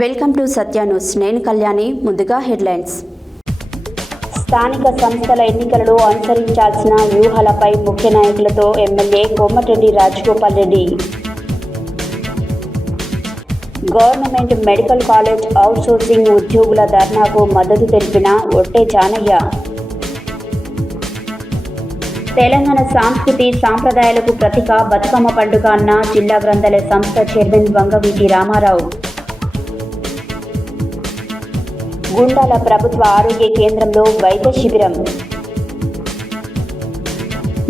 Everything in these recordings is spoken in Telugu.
Welcome to Satya news. నేను కళ్యాణి. ముందుగా హెడ్లైన్స్. స్థానిక సంస్థల ఎన్నికలలో అనుసరించాల్సిన వ్యూహాలపై ముఖ్య నాయకులతో MLA Komatireddy Rajagopal Reddy. Government medical college outsourcing ఉద్యోగుల ధర్నాకు మద్దతు తెలిపిన ఒట్టే జానయ్య. తెలంగాణ సంస్కృతి సాంప్రదాయాలకు ప్రతీక బతుకమ్మ పండుగ అన్న జిల్లా గ్రంథాలయ సంస్థ చైర్మన్ వంగవీటి రామారావు. గుండాల ప్రభుత్వ ఆరోగ్య కేంద్రంలో వైద్య శిబిరం.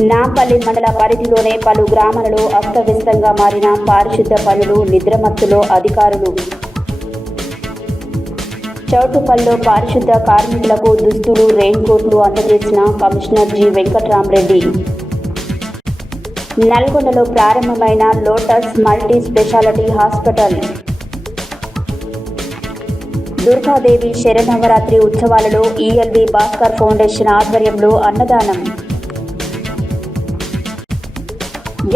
నాంపల్లి మండల పరిధిలోనే పలు గ్రామాలలో అస్తవ్యస్తంగా మారిన పారిశుద్ధ పనులు, నిద్రమత్తులో అధికారులు. చౌటుపల్లిలో పారిశుద్ధ కార్మికులకు దుస్తులు, రెయిన్ కోట్లు అందజేసిన కమిషనర్ జి వెంకట్రామరెడ్డి. నల్గొండలో ప్రారంభమైన lotus multi speciality hospital. Durgadevi Sharannavaratri ఉత్సవాలలో ఈఎల్వి భాస్కర్ ఫౌండేషన్ ఆధ్వర్యంలో అన్నదానం.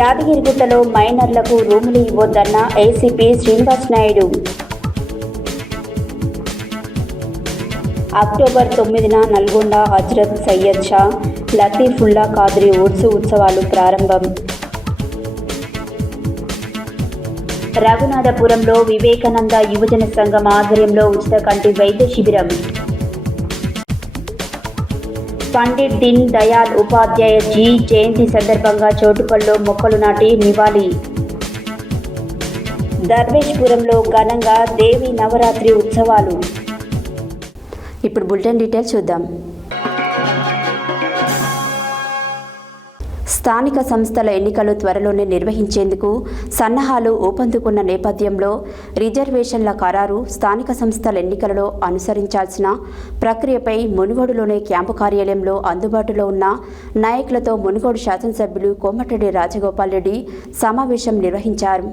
యాదగిరిగుట్టలో మైనర్లకు రూములు ఇవ్వొద్దన్న ఏసీపీ శ్రీనివాస్ నాయుడు. అక్టోబర్ 9న నల్గొండ హజ్రత్ సయ్యద్ షా లతీఫుల్లా ఖాద్రీ ఉర్సు ఉత్సవాలు ప్రారంభం. రఘునాథపురంలో వివేకానంద యువజన సంఘం ఆధ్వర్యంలో ఉచిత కంటి వైద్య శిబిరం. పండిట్ దీన్ దయాళ్ ఉపాధ్యాయ జీ జయంతి సందర్భంగా చౌటుపల్లిలో మొక్కలు నాటి నివాళి. దర్వేష్పురంలో ఘనంగా దేవి నవరాత్రి ఉత్సవాలు. ఇప్పుడు బులెటిన్ డీటెయిల్స్ చూద్దాం. స్థానిక సంస్థల ఎన్నికలు త్వరలోనే నిర్వహించేందుకు సన్నాహాలు ఊపందుకున్న నేపథ్యంలో రిజర్వేషన్ల ఖరారు, స్థానిక సంస్థల ఎన్నికలలో అనుసరించాల్సిన ప్రక్రియపై మునుగోడులోని క్యాంపు కార్యాలయంలో అందుబాటులో ఉన్న నాయకులతో మునుగోడు శాసనసభ్యులు కోమటిరెడ్డి రాజగోపాల్ రెడ్డి సమావేశం నిర్వహించారు.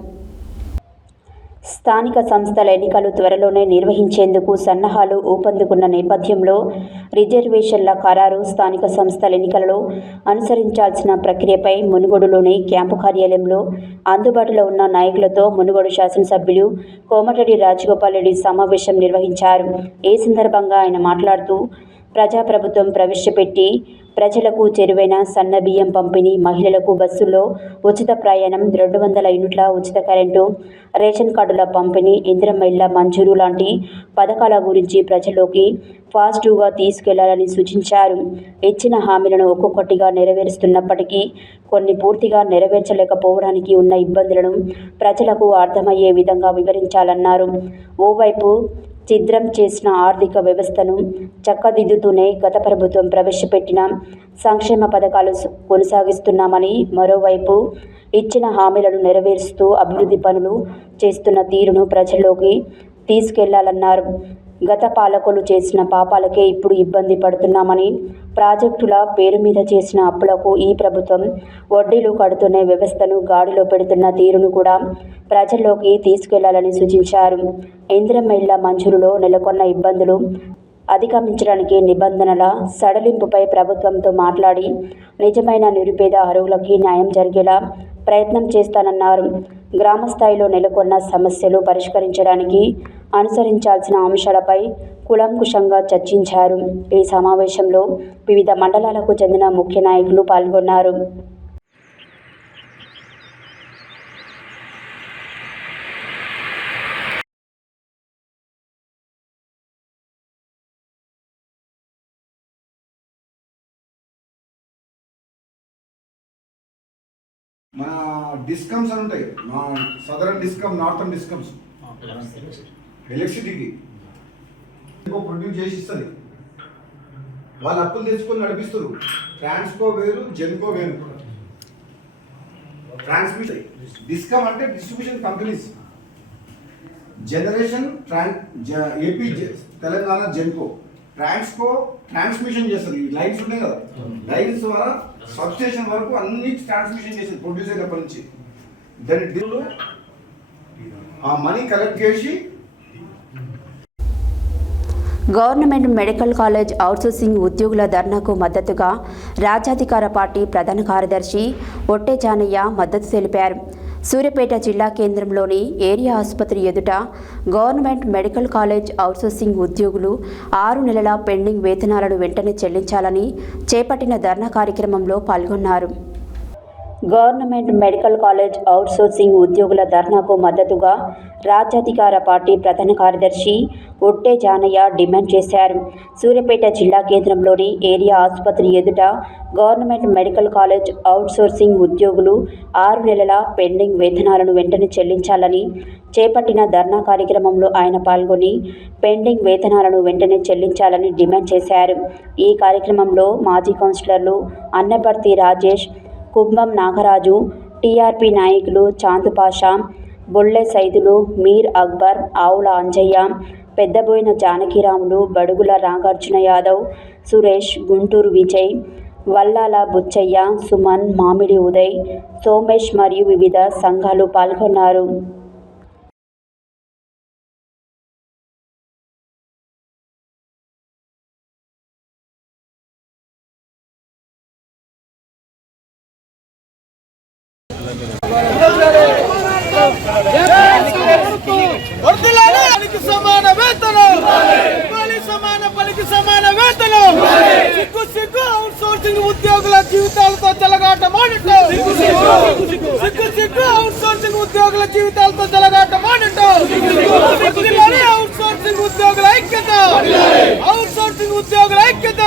స్థానిక సంస్థల ఎన్నికలు త్వరలోనే నిర్వహించేందుకు సన్నాహాలు ఊపందుకున్న నేపథ్యంలో రిజర్వేషన్ల ఖరారు, స్థానిక సంస్థల ఎన్నికలలో అనుసరించాల్సిన ప్రక్రియపై మునుగోడులోని క్యాంపు కార్యాలయంలో అందుబాటులో ఉన్న నాయకులతో మునుగోడు శాసనసభ్యులు కోమటిరెడ్డి రాజగోపాల్ రెడ్డి సమావేశం నిర్వహించారు. ఈ సందర్భంగా ఆయన మాట్లాడుతూ, ప్రజాప్రభుత్వం ప్రవేశపెట్టి ప్రజలకు చేరువైన సన్న బియ్యం పంపిణీ, మహిళలకు బస్సుల్లో ఉచిత ప్రయాణం, 200 యూనిట్ల ఉచిత కరెంటు, రేషన్ కార్డుల పంపిణీ, ఇందిరమ్మ ఇళ్ల మంజూరు లాంటి పథకాల గురించి ప్రజల్లోకి పాజిటివ్గా తీసుకెళ్లాలని సూచించారు. ఇచ్చిన హామీలను ఒక్కొక్కటిగా నెరవేరుస్తున్నప్పటికీ కొన్ని పూర్తిగా నెరవేర్చలేకపోవడానికి ఉన్న ఇబ్బందులను ప్రజలకు అర్థమయ్యే విధంగా వివరించాలన్నారు. ఓవైపు ఛిద్రం చేసిన ఆర్థిక వ్యవస్థను చక్కదిద్దుతూనే గత ప్రభుత్వం ప్రవేశపెట్టిన సంక్షేమ పథకాలు కొనసాగిస్తున్నామని, మరోవైపు ఇచ్చిన హామీలను నెరవేరుస్తూ అభివృద్ధి పనులు చేస్తున్న తీరును ప్రజల్లోకి తీసుకెళ్లాలన్నారు. గత పాలకులు చేసిన పాపాలకే ఇప్పుడు ఇబ్బంది పడుతున్నామని, ప్రాజెక్టుల పేరు మీద చేసిన అప్పులకు ఈ ప్రభుత్వం వడ్డీలు కడుతూనే వ్యవస్థను గాడిలో పెడుతున్న తీరును కూడా ప్రజల్లోకి తీసుకెళ్లాలని సూచించారు. ఇందిరమ్మ ఇళ్ల మంజూరులో నెలకొన్న ఇబ్బందులు అధిగమించడానికి నిబంధనల సడలింపుపై ప్రభుత్వంతో మాట్లాడి నిజమైన నిరుపేద అర్హులకి న్యాయం జరిగేలా ప్రయత్నం చేస్తానన్నారు. గ్రామ స్థాయిలో నెలకొన్న సమస్యలు పరిష్కరించడానికి అనుసరించాల్సిన అంశాలపై కూలంకుషంగా చర్చించారు. ఈ సమావేశంలో వివిధ మండలాలకు చెందిన ముఖ్య నాయకులు పాల్గొన్నారు. మన డిస్కమ్స్ అని ఉంటాయి, మా సదరన్ డిస్కమ్, నార్థన్ డిస్కమ్స్ ఎలక్ట్రిసిటీకి ప్రొడ్యూస్ చేసి ఇస్తుంది. వాళ్ళు అప్పులు తెచ్చుకొని నడిపిస్తారు. ట్రాన్స్కో వేరు, జెన్కో వేరు. ట్రాన్స్మిషన్ డిస్కమ్ అంటే distribution companies, generation AP Telangana Genco. Transco transmission చేస్తుంది. ఈ లైన్స్ ఉన్నాయి కదా, లైన్స్ ద్వారా సబ్ స్టేషన్ వరకు అన్ని ట్రాన్స్మిషన్ చేసేది ప్రొడ్యూసర్ దగ్గర నుంచి. దాని డీల్లో ఆ మనీ కలెక్ట్ చేసి గవర్నమెంట్ మెడికల్ కాలేజ్ అవుట్సోర్సింగ్ ఉద్యోగుల ధర్నాకు మద్దతుగా రాజ్యాధికార పార్టీ ప్రధాన కార్యదర్శి ఒట్టే జానయ్య మద్దతు తెలిపారు. సూర్యాపేట జిల్లా కేంద్రంలోని ఏరియా ఆసుపత్రి ఎదుట గవర్నమెంట్ మెడికల్ కాలేజ్ అవుట్సోర్సింగ్ ఉద్యోగులు 6 నెలల పెండింగ్ వేతనాలను వెంటనే చెల్లించాలని చేపట్టిన ధర్నా కార్యక్రమంలో పాల్గొన్నారు. గవర్నమెంట్ మెడికల్ కాలేజ్ అవుట్సోర్సింగ్ ఉద్యోగుల ధర్నాకు మద్దతుగా రాజ్యాధికార పార్టీ ప్రధాన కార్యదర్శి ఒట్టే జానయ్య డిమాండ్ చేశారు. సూర్యాపేట జిల్లా కేంద్రంలోని ఏరియా ఆసుపత్రి ఎదుట గవర్నమెంట్ మెడికల్ కాలేజ్ అవుట్సోర్సింగ్ ఉద్యోగులు 6 నెలల పెండింగ్ వేతనాలను వెంటనే చెల్లించాలని చేపట్టిన ధర్నా కార్యక్రమంలో ఆయన పాల్గొని పెండింగ్ వేతనాలను వెంటనే చెల్లించాలని డిమాండ్ చేశారు. ఈ కార్యక్రమంలో మాజీ కౌన్సిలర్లు అన్నపర్తి రాజేష్, కుంభం నాగరాజు, టీఆర్పీ నాయకులు చాందుపాషా, బొల్లె సైదులు, మీర్ అక్బర్, ఆవుల అంజయ్య, పెద్దబోయిన జానకిరాములు, బడుగుల నాగార్జున యాదవ్, సురేష్, గుంటూరు విజయ్, వల్లాల బుచ్చయ్య, సుమన్, మామిడి ఉదయ్, సోమేష్ మరియు వివిధ సంఘాలు పాల్గొన్నారు. సమాన వేతనం, సమాన పనికి సమాన వేతనం. సిగ్గు అవుట్సోర్సింగ్ ఉద్యోగుల జీవితాలతో చెలగాటమాడటం. సిగ్గు అవుట్సోర్సింగ్ ఉద్యోగుల జీవితాలతో చెలగాటమాడటం. అవుట్సోర్సింగ్ ఉద్యోగుల ఐక్యత, అవుట్సోర్సింగ్ ఉద్యోగుల ఐక్యత.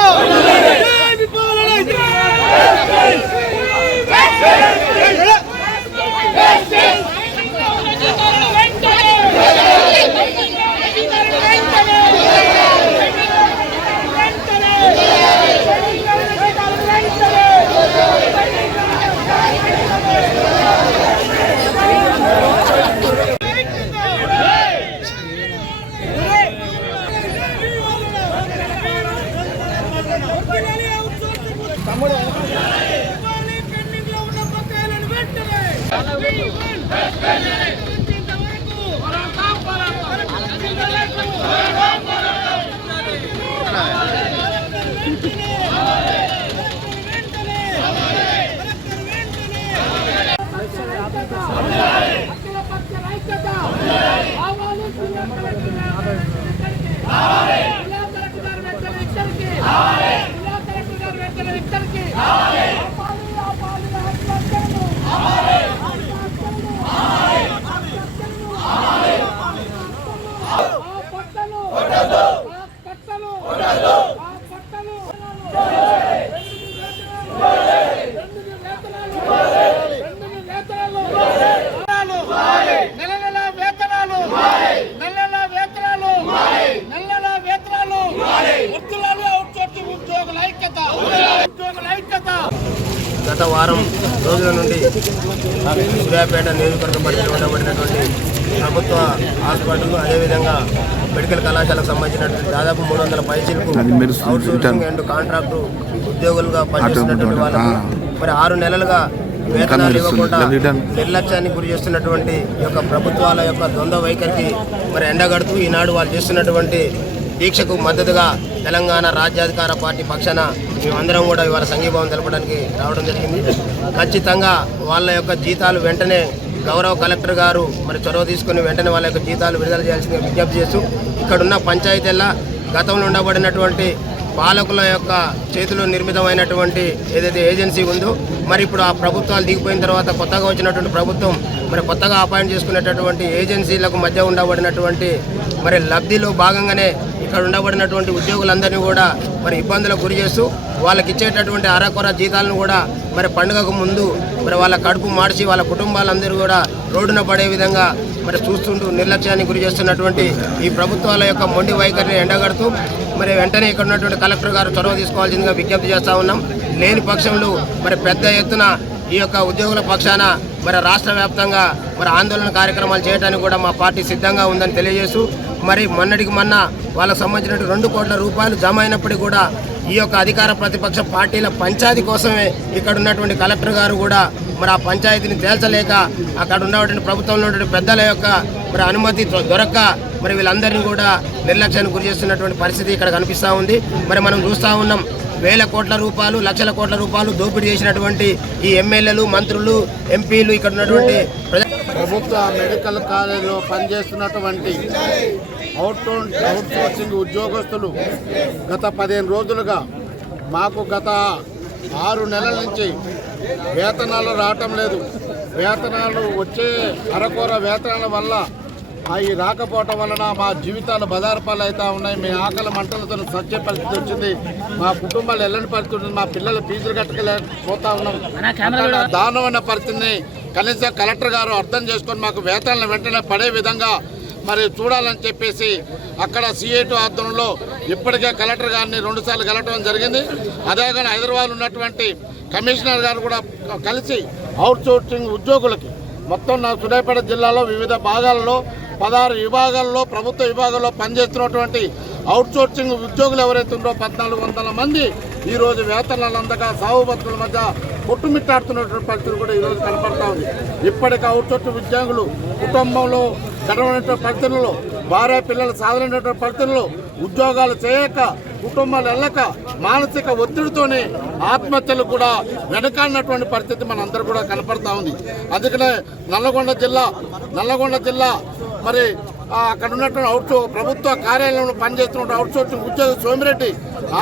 గత వారం రోజుల నుండి సూర్యాపేట నియోజకవర్గ పరిధిలో ఉండబడినటువంటి ప్రభుత్వ హాస్పిటల్, అదేవిధంగా మెడికల్ కళాశాలకు సంబంధించినటువంటి దాదాపు 300 పైచీలకు అవుట్సోర్సింగ్ అండ్ కాంట్రాక్టు ఉద్యోగులుగా పనిచేస్తున్నటువంటి వాళ్ళకు మరి 6 నెలలుగా వేతనాలు ఇవ్వకుండా నిర్లక్ష్యానికి గురి చేస్తున్నటువంటి ఈ యొక్క ప్రభుత్వాల యొక్క ద్వంద్వ వైఖరికి మరి ఎండగడుతూ ఈనాడు వాళ్ళు చేస్తున్నటువంటి దీక్షకు మద్దతుగా తెలంగాణ రాజ్యాధికార పార్టీ పక్షాన మేమందరం కూడా ఇవాళ సంఘీభావం తెలపడానికి రావడం జరిగింది. ఖచ్చితంగా వాళ్ళ యొక్క జీతాలు వెంటనే గౌరవ కలెక్టర్ గారు మరి చొరవ తీసుకుని వెంటనే వాళ్ళ యొక్క జీతాలు విడుదల చేయాల్సిందిగా విజ్ఞప్తి చేస్తూ ఇక్కడున్న పంచాయతీల్లో గతంలో ఉండబడినటువంటి పాలకుల యొక్క చేతిలో నిర్మితమైనటువంటి ఏదైతే ఏజెన్సీ ఉందో మరి ఇప్పుడు ఆ ప్రభుత్వాలు దిగిపోయిన తర్వాత కొత్తగా వచ్చినటువంటి ప్రభుత్వం మరి కొత్తగా అపాయింట్ చేసుకునేటటువంటి ఏజెన్సీలకు మధ్య ఉండబడినటువంటి మరి లబ్ధిలో భాగంగానే ఇక్కడ ఉండబడినటువంటి ఉద్యోగులందరినీ కూడా మరి ఇబ్బందులకు గురి చేస్తూ వాళ్ళకి ఇచ్చేటటువంటి అరకొర జీతాలను కూడా మరి పండుగకు ముందు మరి వాళ్ళ కడుపు మార్చి వాళ్ళ కుటుంబాలందరూ కూడా రోడ్డున పడే విధంగా మరి చూస్తుంటూ నిర్లక్ష్యానికి గురి చేస్తున్నటువంటి ఈ ప్రభుత్వాల యొక్క మొండి వైఖరిని ఎండగడుతూ మరి వెంటనే ఇక్కడ ఉన్నటువంటి కలెక్టర్ గారు చొరవ తీసుకోవాల్సిందిగా విజ్ఞప్తి చేస్తూ ఉన్నాం. లేని పక్షంలో మరి పెద్ద ఎత్తున ఈ యొక్క ఉద్యోగుల పక్షాన మరి రాష్ట్ర వ్యాప్తంగా మరి ఆందోళన కార్యక్రమాలు చేయడానికి కూడా మా పార్టీ సిద్ధంగా ఉందని తెలియజేస్తూ మరి మొన్నటికి మొన్న వాళ్ళకు సంబంధించినటువంటి 2 కోట్ల రూపాయలు జమ అయినప్పటికీ కూడా ఈ యొక్క అధికార ప్రతిపక్ష పార్టీల పంచాయతీ కోసమే ఇక్కడ ఉన్నటువంటి కలెక్టర్ గారు కూడా మరి ఆ పంచాయతీని తేల్చలేక అక్కడ ఉన్నటువంటి ప్రభుత్వంలో ఉన్నటువంటి పెద్దల యొక్క మరి అనుమతి దొరక్క మరి వీళ్ళందరినీ కూడా నిర్లక్ష్యానికి గురి చేస్తున్నటువంటి పరిస్థితి ఇక్కడ కనిపిస్తూ ఉంది. మరి మనం చూస్తూ ఉన్నాం, వేల కోట్ల రూపాయలు, లక్షల కోట్ల రూపాయలు దోపిడీ చేసినటువంటి ఈ ఎమ్మెల్యేలు, మంత్రులు, ఎంపీలు ఇక్కడ ఉన్నటువంటి ప్రభుత్వ మెడికల్ కాలేజీలో పనిచేస్తున్నటువంటి అవుట్సోర్సింగ్ ఉద్యోగస్తులు గత 15 రోజులుగా మాకు గత 6 నెలల నుంచి వేతనాలు రావటం లేదు. వేతనాలు వచ్చే అరకొర వేతనాల వల్ల అవి రాకపోవటం వలన మా జీవితాలు బదారపాలు అవుతూ ఉన్నాయి. మేము ఆకలి మంటలతో సచ్చే పరిస్థితి వచ్చింది. మా కుటుంబాలు ఎల్లని పరిస్థితి ఉంటుంది. మా పిల్లలు ఫీజులు కట్టలేకపోతా ఉన్నాం. దారుణమైన పరిస్థితిని కనీసం కలెక్టర్ గారు అర్థం చేసుకొని మాకు వేతనాలను వెంటనే పడే విధంగా మరి చూడాలని చెప్పేసి అక్కడ సిఐటి ఆధ్వర్యంలో ఇప్పటికే కలెక్టర్ గారిని 2 సార్లు కలవడం జరిగింది. అదే కానీ హైదరాబాద్ ఉన్నటువంటి కమిషనర్ గారు కూడా కలిసి అవుట్సోర్సింగ్ ఉద్యోగులకి మొత్తం నా సూర్యాపేట జిల్లాలో వివిధ భాగాల్లో 16 విభాగాల్లో ప్రభుత్వ విభాగాల్లో పనిచేస్తున్నటువంటి అవుట్సోర్సింగ్ ఉద్యోగులు ఎవరైతే ఉన్నారో 1400 మంది ఈరోజు వేతనాలు అందక సాగు బతుకుల మధ్య కొట్టుమిట్టాడుతున్నటువంటి పరిస్థితులు కూడా ఈరోజు కనపడతా ఉంది. ఇప్పటికీ అవుట్సోర్సింగ్ ఉద్యోగులు కుటుంబంలో గడవనటువంటి పరిస్థితుల్లో భార్య పిల్లలు సాధనటువంటి పరిస్థితుల్లో ఉద్యోగాలు చేయక కుటుంబాలు వెళ్ళక మానసిక ఒత్తిడితోనే ఆత్మహత్యలు కూడా వెనకాడినటువంటి పరిస్థితి మనందరూ కూడా కనపడతా ఉంది. అందుకనే నల్లగొండ జిల్లా మరి అక్కడ ఉన్నటువంటి ప్రభుత్వ కార్యాలయంలో పనిచేస్తున్న అవుట్సోర్సింగ్ ఉద్యోగి సోమిరెడ్డి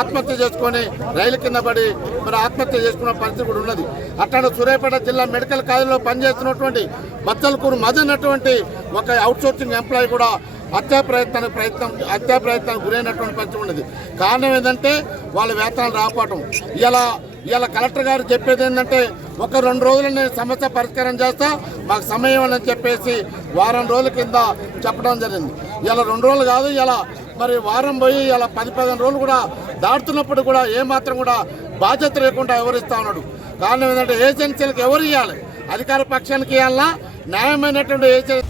ఆత్మహత్య చేసుకొని రైలు కింద పడి మరి ఆత్మహత్య చేసుకున్న పరిస్థితి కూడా ఉన్నది. అట్లాంటి సూర్యాపేట జిల్లా మెడికల్ కాలేజీలో పనిచేస్తున్నటువంటి బత్తలకూరు మధు అన్నటువంటి ఒక అవుట్సోర్సింగ్ ఎంప్లాయీ కూడా హత్యా ప్రయత్నానికి గురైనటువంటి పరిస్థితి ఉన్నది. కారణం ఏంటంటే వాళ్ళ వేతనాలు రాకపోవటం. ఇలా కలెక్టర్ గారు చెప్పేది ఏంటంటే 1-2 రోజులు నేను సమస్య పరిష్కారం చేస్తా, మాకు సమయం అని చెప్పేసి వారం రోజుల కింద చెప్పడం జరిగింది. ఇలా 2 రోజులు కాదు, ఇలా మరి వారం పోయి ఇలా 10-15 రోజులు కూడా దాటుతున్నప్పుడు కూడా ఏమాత్రం కూడా బాధ్యత లేకుండా ఎవరిస్తా ఉన్నాడు. కారణం ఏంటంటే ఏజెన్సీలకు ఎవరు ఇవ్వాలి? అధికార పక్షానికి ఇవ్వాలా? న్యాయమైనటువంటి ఏజెన్సీ.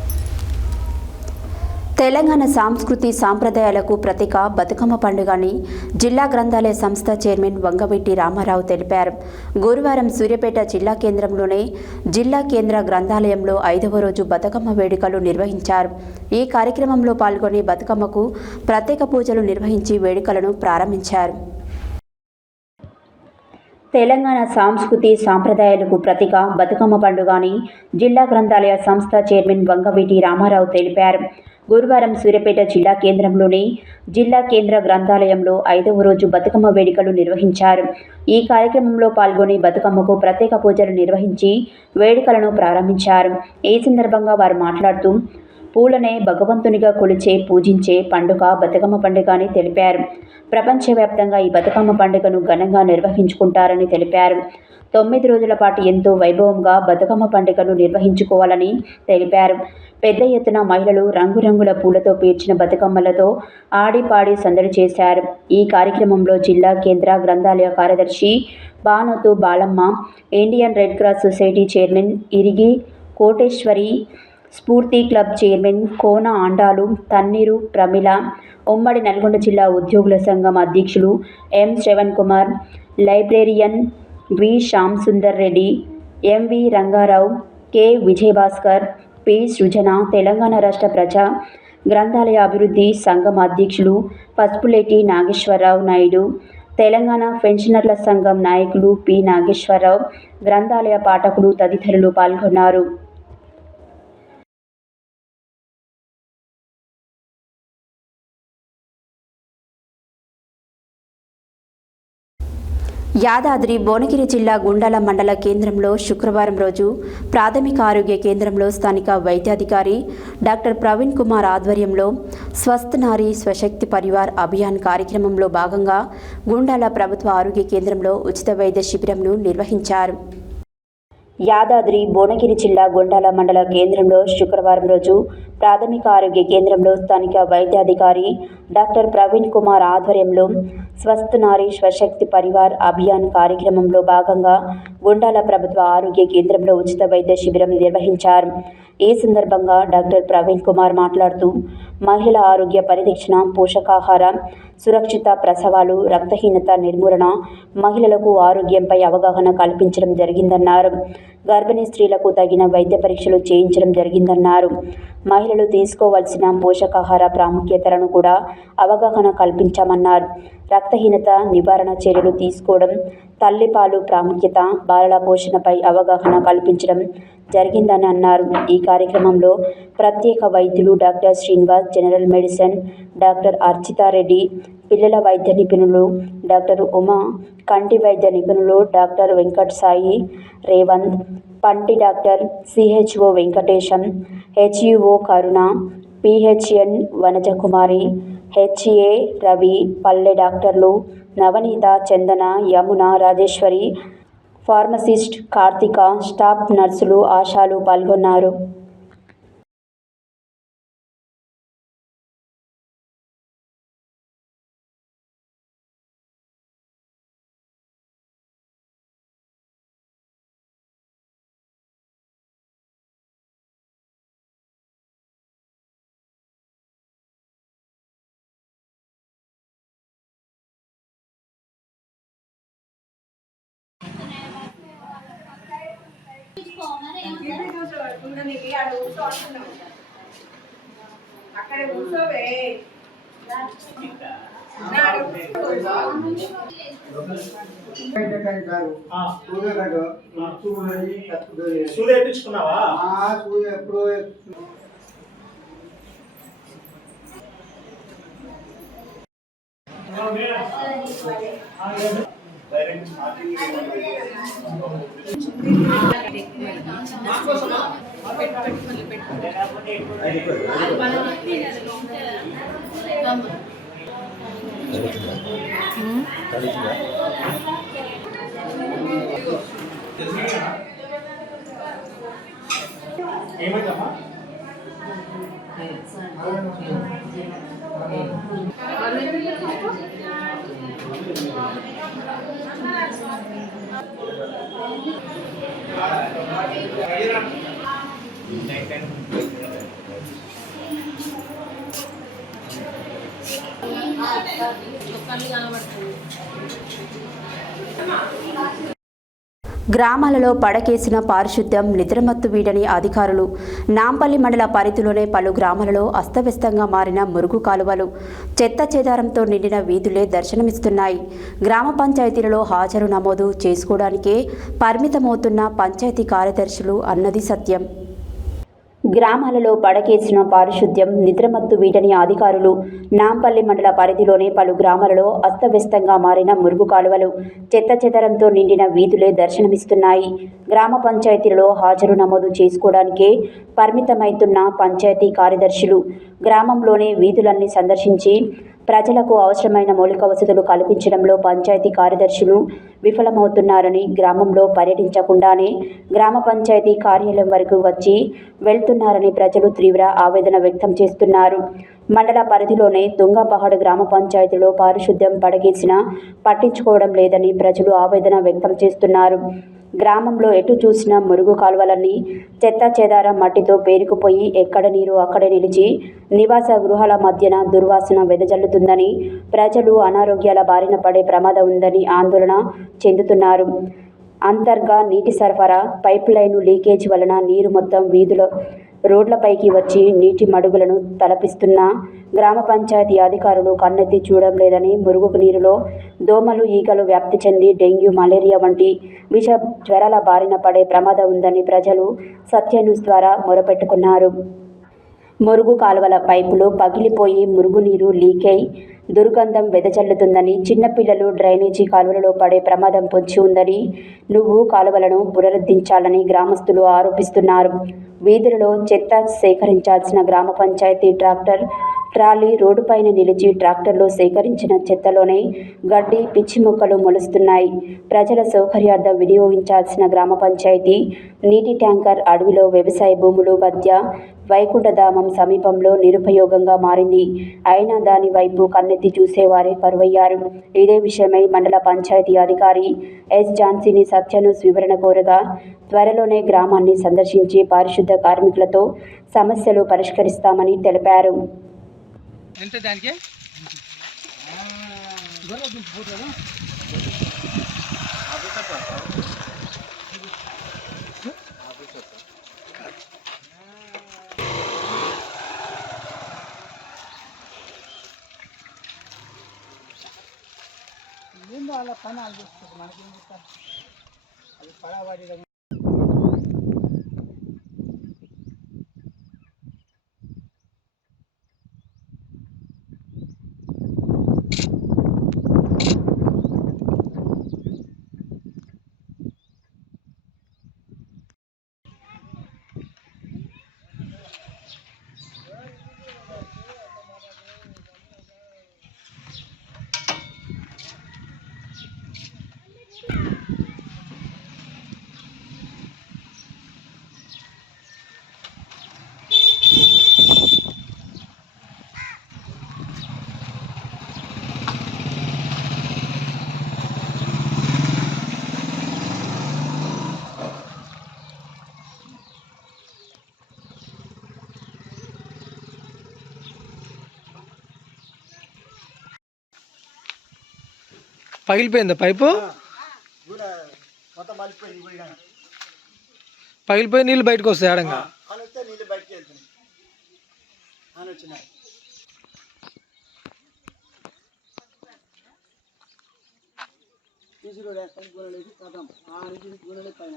తెలంగాణ సంస్కృతి సాంప్రదాయాలకు ప్రతీక బతుకమ్మ పండుగని జిల్లా గ్రంథాలయ సంస్థ చైర్మన్ వంగవీటి రామారావు తెలిపారు. గురువారం సూర్యాపేట జిల్లా కేంద్రంలోని జిల్లా కేంద్ర గ్రంథాలయంలో 5వ రోజు బతుకమ్మ వేడుకలు నిర్వహించారు. ఈ కార్యక్రమంలో పాల్గొని బతుకమ్మకు ప్రత్యేక పూజలు నిర్వహించి వేడుకలను ప్రారంభించారు. తెలంగాణ సంస్కృతి సాంప్రదాయాలకు ప్రతీక బతుకమ్మ పండుగని జిల్లా గ్రంథాలయ సంస్థ చైర్మన్ వంగవీటి రామారావు తెలిపారు. గురువారం సూర్యాపేట జిల్లా కేంద్రంలోని జిల్లా కేంద్ర గ్రంథాలయంలో 5వ రోజు బతుకమ్మ వేడుకలు నిర్వహించారు. ఈ కార్యక్రమంలో పాల్గొని బతుకమ్మకు ప్రత్యేక పూజలు నిర్వహించి వేడుకలను ప్రారంభించారు. ఈ సందర్భంగా వారు మాట్లాడుతూ పూలనే భగవంతునిగా కొలిచే పూజించే పండుగ బతుకమ్మ పండుగ అని తెలిపారు. ప్రపంచవ్యాప్తంగా ఈ బతుకమ్మ పండుగను ఘనంగా నిర్వహించుకుంటారని తెలిపారు. 9 రోజుల పాటు ఎంతో వైభవంగా బతుకమ్మ పండుగను నిర్వహించుకోవాలని తెలిపారు. పెద్ద ఎత్తున మహిళలు రంగురంగుల పూలతో పేర్చిన బతుకమ్మలతో ఆడిపాడి సందడి చేశారు. ఈ కార్యక్రమంలో జిల్లా కేంద్ర గ్రంథాలయ కార్యదర్శి Banothu Balamma, Indian Red Cross Society chairman Irigi Koteswari, Spoorthi club chairman Kona Andalu, Thanneeru Pramila, ఉమ్మడి నల్గొండ జిల్లా ఉద్యోగుల సంఘం అధ్యక్షులు M Shravan Kumar, librarian V Shyam Sundar Reddy, MV Rangarao, K Vijayabhaskar, P Srujana, Telangana రాష్ట్ర ప్రజా గ్రంథాలయ అభివృద్ధి సంఘం అధ్యక్షులు పసుపులేటి నాగేశ్వరరావు నాయుడు, తెలంగాణ పెన్షనర్ల సంఘం నాయకులు పి నాగేశ్వరరావు, గ్రంథాలయ పాఠకులు తదితరులు పాల్గొన్నారు. యాదాద్రి భువనగిరి జిల్లా గుండాల మండల కేంద్రంలో శుక్రవారం రోజు ప్రాథమిక ఆరోగ్య కేంద్రంలో స్థానిక వైద్యాధికారి డాక్టర్ ప్రవీణ్ కుమార్ ఆధ్వర్యంలో స్వస్థ్ నారీ స్వశక్తి పరివార్ అభియాన్ కార్యక్రమంలో భాగంగా గుండాల ప్రభుత్వ ఆరోగ్య కేంద్రంలో ఉచిత వైద్య శిబిరంను నిర్వహించారు. యాదాద్రి భువనగిరి జిల్లా గుండాల మండల కేంద్రంలో శుక్రవారం రోజు ప్రాథమిక ఆరోగ్య కేంద్రంలో స్థానిక వైద్యాధికారి డాక్టర్ ప్రవీణ్ కుమార్ ఆధ్వర్యంలో స్వస్థ్ నారీ స్వశక్తి పరివార్ అభియాన్ కార్యక్రమంలో భాగంగా గుండాల ప్రభుత్వ ఆరోగ్య కేంద్రంలో ఉచిత వైద్య శిబిరం నిర్వహించారు. ఈ సందర్భంగా డాక్టర్ ప్రవీణ్ కుమార్ మాట్లాడుతూ మహిళల ఆరోగ్య పరిరక్షణ, పోషకాహార, సురక్షిత ప్రసవాలు, రక్తహీనత నిర్మూలన, మహిళలకు ఆరోగ్యంపై అవగాహన కల్పించడం జరిగిందన్నారు. గర్భిణీ స్త్రీలకు తగిన వైద్య పరీక్షలు చేయించడం జరిగిందన్నారు. మహిళలు తీసుకోవాల్సిన పోషకాహార ప్రాముఖ్యతలను కూడా అవగాహన కల్పించామన్నారు. రక్తహీనత నివారణ చర్యలు తీసుకోవడం, తల్లిపాలు ప్రాముఖ్యత, బాలల పోషణపై అవగాహన కల్పించడం, జరిగిందని అన్నారు. ఈ కార్యక్రమంలో ప్రత్యేక వైద్యులు doctor Srinivas, general medicine doctor Archithareddy, పిల్లల వైద్య నిపుణులు డాక్టర్ ఉమా, కంటి వైద్య నిపుణులు డాక్టర్ వెంకట్ సాయి, రేవంత్, పంటి డాక్టర్ సిహెచ్ఓ వెంకటేశం, హెచ్యుఓ కరుణ, పిహెచ్ఎన్ వనజకుమారి, హెచ్ఏ రవి, పల్లె డాక్టర్లు నవనీత, చందన, యమున, రాజేశ్వరి, ఫార్మసిస్ట్ కార్తిక, స్టాఫ్ నర్సులు, ఆశాలు పాల్గొన్నారు. అక్కడ కూర్చోవే సూర్య వేయించుకున్నావా? సూర్య ఎప్పుడు ఏమైందమ్మా? గ్రామాలలో పడకేసిన పారిశుద్ధ్యం నిద్రమత్తు వీడని అధికారులు. నాంపల్లి మండల పరిధిలోనే పలు గ్రామాలలో అస్తవ్యస్తంగా మారిన మురుగు కాలువలు, చెత్త చెదారంతో నిండిన వీధులే దర్శనమిస్తున్నాయి. గ్రామ పంచాయతీలలో హాజరు నమోదు చేసుకోవడానికే పరిమితమవుతున్న పంచాయతీ కార్యదర్శులు అన్నది సత్యం. గ్రామాలలో పడకేసిన పారిశుద్ధ్యం నిద్రమత్తు వీడని అధికారులు. నాంపల్లి మండల పరిధిలోనే పలు గ్రామాలలో అస్తవ్యస్తంగా మారిన మురుగు కాలువలు, చెత్త చెదరంతో నిండిన వీధులే దర్శనమిస్తున్నాయి. గ్రామ పంచాయతీలలో హాజరు నమోదు చేసుకోవడానికే పరిమితమవుతున్న పంచాయతీ కార్యదర్శులు గ్రామంలోనే వీధులన్నీ సందర్శించి ప్రజలకు అవసరమైన మౌలిక వసతులు కల్పించడంలో పంచాయతీ కార్యదర్శులు విఫలమవుతున్నారని, గ్రామంలో పర్యటించకుండానే గ్రామ పంచాయతీ కార్యాలయం వరకు వచ్చి వెళ్తున్నారని ప్రజలు తీవ్ర ఆవేదన వ్యక్తం చేస్తున్నారు. మండల పరిధిలోనే తుంగపహాడ్ గ్రామ పంచాయతీలో పారిశుద్ధ్యం పడగేసినా పట్టించుకోవడం లేదని ప్రజలు ఆవేదన వ్యక్తం చేస్తున్నారు. గ్రామంలో ఎటు చూసినా మురుగు కాలువలన్నీ చెత్త చెదారం మట్టితో పేరుకుపోయి ఎక్కడ నీరు అక్కడే నిలిచి నివాస గృహాల మధ్యన దుర్వాసన వెదజల్లుతుందని, ప్రజలు అనారోగ్యాల బారిన పడే ప్రమాదం ఉందని ఆందోళన చెందుతున్నారు. అంతర్గా నీటి సరఫరా పైప్ లైను లీకేజ్ వలన నీరు మొత్తం వీధుల రోడ్లపైకి వచ్చి నీటి మడుగులను తలపిస్తున్నా గ్రామ పంచాయతీ అధికారులు కన్నెత్తి చూడడం లేదని, మురుగు నీరులో దోమలు, ఈగలు వ్యాప్తి చెంది డెంగ్యూ, మలేరియా వంటి విష జ్వరాల బారిన పడే ప్రమాదం ఉందని ప్రజలు సత్య న్యూస్ ద్వారా మొరపెట్టుకున్నారు. మురుగు కాలువల పైపులు పగిలిపోయి మురుగునీరు లీకై దుర్గంధం వెదజల్లుతుందని, చిన్నపిల్లలు డ్రైనేజీ కాలువలలో పడే ప్రమాదం పొంచి ఉందని, నువ్వు కాలువలను పునరుద్ధరించాలని గ్రామస్తులు ఆరోపిస్తున్నారు. వీధులలో చెత్త సేకరించాల్సిన గ్రామ పంచాయతీ ట్రాక్టర్ ట్రాలీ రోడ్డుపైన నిలిచి ట్రాక్టర్లో సేకరించిన చెత్తలోనే గడ్డి, పిచ్చి మొక్కలు మొలుస్తున్నాయి. ప్రజల సౌకర్యార్థం వినియోగించాల్సిన గ్రామ పంచాయతీ నీటి ట్యాంకర్ అడవిలో వ్యవసాయ భూములు మధ్య వైకుంఠధామం సమీపంలో నిరుపయోగంగా మారింది. అయినా దాని వైపు కన్నెత్తి చూసేవారే కరువయ్యారు. ఇదే విషయమై మండల పంచాయతీ అధికారి ఎస్ ఝాన్సీని సత్య న్యూస్ వివరణ కోరగా త్వరలోనే గ్రామాన్ని సందర్శించి పారిశుద్ధ కార్మికులతో సమస్యలు పరిష్కరిస్తామని తెలిపారు. ఎంత దానికి వాళ్ళ పని వాళ్ళు చూస్తారు, మనకేం చెప్తారు. అది పడవాడి పగిలిపోయిందా పైపు? మొత్తం మలిసిపోయింది పోయి కానీ పగిలిపోయి నీళ్ళు బయటకు వస్తాయి ఆడంగా. అని వస్తే నీళ్ళు బయటకు వెళ్తున్నాయి అని వచ్చినాయి. తీసుకుని వేస్తాం గూడలు వేసి కథం గూడలు పైన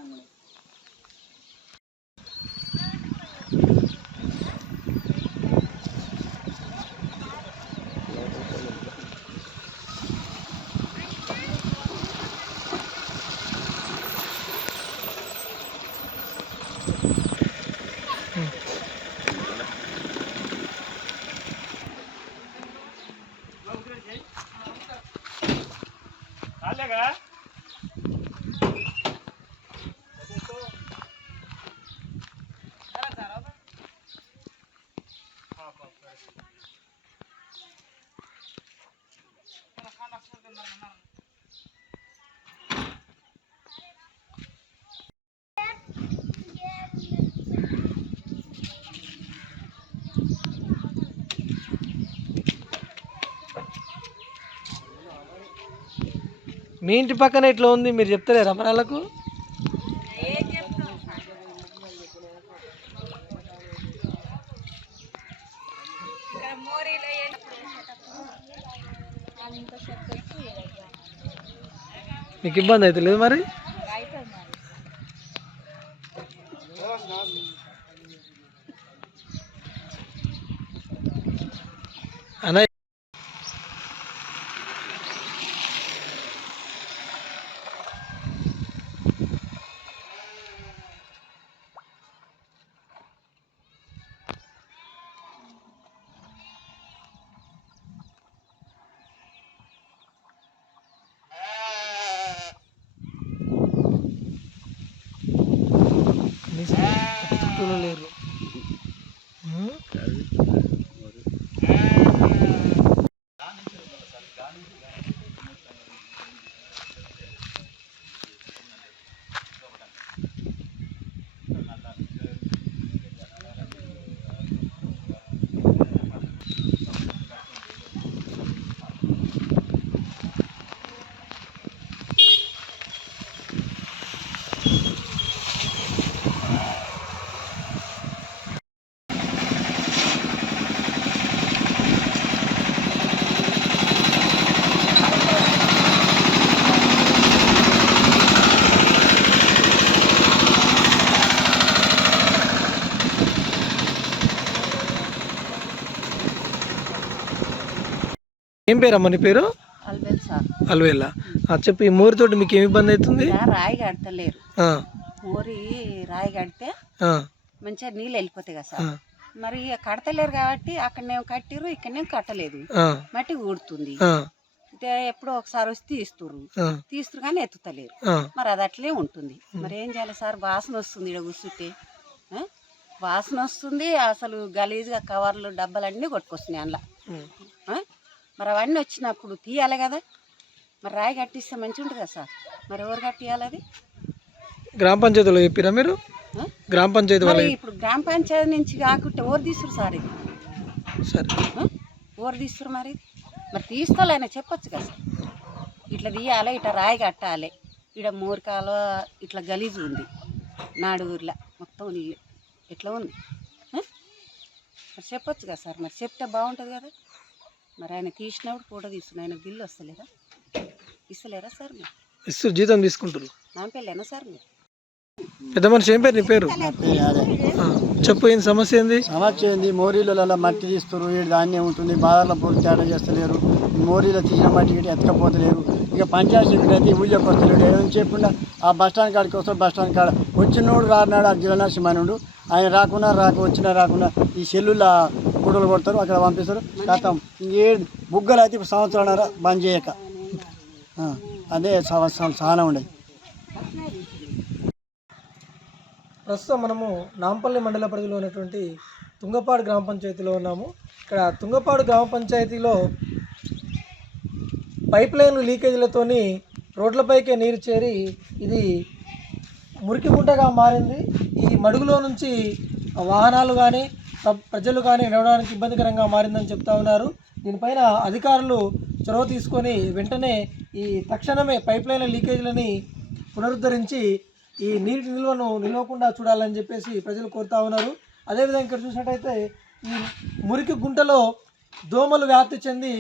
మీ ఇంటి పక్కన ఇట్లా ఉంది, మీరు చెప్తలేరా మరి వాళ్ళకు? మీకు ఇబ్బంది అయితే లేదు మరి? అన్న లేరు. ఏం పేరమ్మా నీ పేరు? అల్బెల్ సార్. అల్వేలా. చెప్పు, ఈ మోరితోటి మీకు ఏమి ఇబ్బంది అవుతుంది? రాయి కడతలేరు. మోరి రాయి కడితే మంచిగా నీళ్ళు వెళ్ళిపోతాయి కదా సార్. మరి కడతలేరు కాబట్టి అక్కడనేమో కట్టిరు, ఇక్కడనేమో కట్టలేదు, మట్టి ఊడుతుంది. ఎప్పుడో ఒకసారి వచ్చి తీస్తురు కానీ ఎత్తుతలేరు. మరి అది అట్లే ఉంటుంది. మరి ఏం చేయాలి సార్? వాసన వస్తుంది, ఇక్కడ కూర్చుంటే వాసన వస్తుంది. అసలు గలీజ్గా కవర్లు డబ్బాలన్నీ కొట్టుకొస్తున్నాయి అందులో. మరి అవన్నీ వచ్చినప్పుడు తీయాలి కదా. మరి రాయి కట్టిస్తే మంచిగా ఉంటుంది కదా సార్. మరి ఎవరు కట్టియాలి అది? గ్రామ పంచాయతీలో చెప్పిరా మీరు? గ్రామ పంచాయతీ వాళ్ళు ఇప్పుడు గ్రామ పంచాయతీ నుంచి కాకుంటే ఎవరు తీస్తురు సార్ ఇది? సరే, ఎవరు తీస్తురు మరి? మరి తీసుకోవాలని చెప్పొచ్చు కదా సార్. ఇట్లా తీయాలి, ఇట్లా రాయి కట్టాలి, ఇక్కడ మూరికాలో ఇట్లా గలీజు ఉంది, నాడు ఊర్లో మొత్తం ఎట్లా ఉంది. మరి చెప్పొచ్చు కదా సార్. మరి చెప్తే బాగుంటుంది కదా. మరి ఆయన తీసినప్పుడు ఫోటో తీసుకుని ఆయన బిల్లు వస్తలేదా? ఇస్తలేరా సార్? మీరు ఇస్తారు, జీతం తీసుకుంటారు. నా పేర్లేనా సార్? మీరు పెద్ద మనిషి ఏం పేరు నీ పేరు? చెప్పు, ఏం సమస్య ఏంది? సమస్య ఏంది? మోరీలలో మట్టి తీస్తారు, వీడు దాన్నే ఉంటుంది. బాధల పూర్తి తేడా చేస్తలేరు. మోరీలో తీసిన మట్టి గిట్టి ఎత్తకపోతలేరు. ఇక పంచాయతీ సెక్రటరీ అయితే ఊళ్ళోకి వస్తలేడు. ఏమని చెప్పకుండా ఆ బస్ స్టాండ్ కాడికి వస్తాడు. బస్ స్టాండ్ కాడ వచ్చినోడు రానాడు, ఆ జిల్లనరసింహనుడు. ఆయన వచ్చినా రాకుండా ఈ సెల్లుల ఫోటోలు కొడతారు, అక్కడ పంపిస్తారు. గతం ఇంకేడు బుగ్గలు అయితే ఇప్పుడు సంవత్సరాల బంద్ చేయక అదే సంవత్సరాలు చాలా ఉండేది. ప్రస్తుతం మనము నాంపల్లి మండల పరిధిలో ఉన్నటువంటి తుంగపాడు గ్రామ పంచాయతీలో ఉన్నాము. ఇక్కడ తుంగపాడు గ్రామ పంచాయతీలో పైప్ లైన్లు లీకేజీలతోని రోడ్లపైకే నీరు చేరి ఇది మురికి గుంటగా మారింది. ఈ మడుగులో నుంచి వాహనాలు కానీ ప్రజలు కానీ నడవడానికి ఇబ్బందికరంగా మారిందని చెప్తా ఉన్నారు. దీనిపైన అధికారులు చొరవ తీసుకొని వెంటనే తక్షణమే పైప్ లైన్ లీకేజీలని పునరుద్ధరించి ఈ నీటి నిల్వను నిలవకుండా చూడాలని చెప్పేసి ప్రజలు కోరుతా ఉన్నారు. అదేవిధంగా ఇక్కడ చూసినట్టయితే ఈ మురికి గుంటలో దోమలు వ్యాప్తి చెంది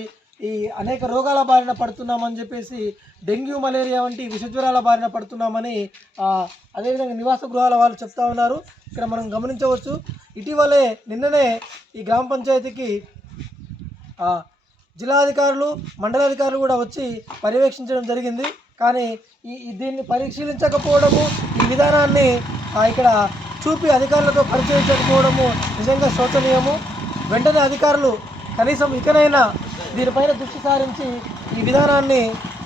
ఈ అనేక రోగాల బారిన పడుతున్నామని చెప్పేసి డెంగ్యూ మలేరియా వంటి విషజ్వరాల బారిన పడుతున్నామని అదేవిధంగా నివాస గృహాల వాళ్ళు చెప్తా ఉన్నారు. ఇక్కడ మనం గమనించవచ్చు, ఇటీవలే నిన్ననే ఈ గ్రామ పంచాయతీకి జిల్లాధికారులు మండలాధికారులు కూడా వచ్చి పర్యవేక్షించడం జరిగింది. కానీ దీన్ని పరిశీలించకపోవడము, ఈ విధానాన్ని ఇక్కడ చూపి అధికారులతో పరిచయించకపోవడము నిజంగా శోచనీయము. వెంటనే అధికారులు కనీసం ఇకనైనా దీనిపైన దృష్టి సారించి ఈ విధానాన్ని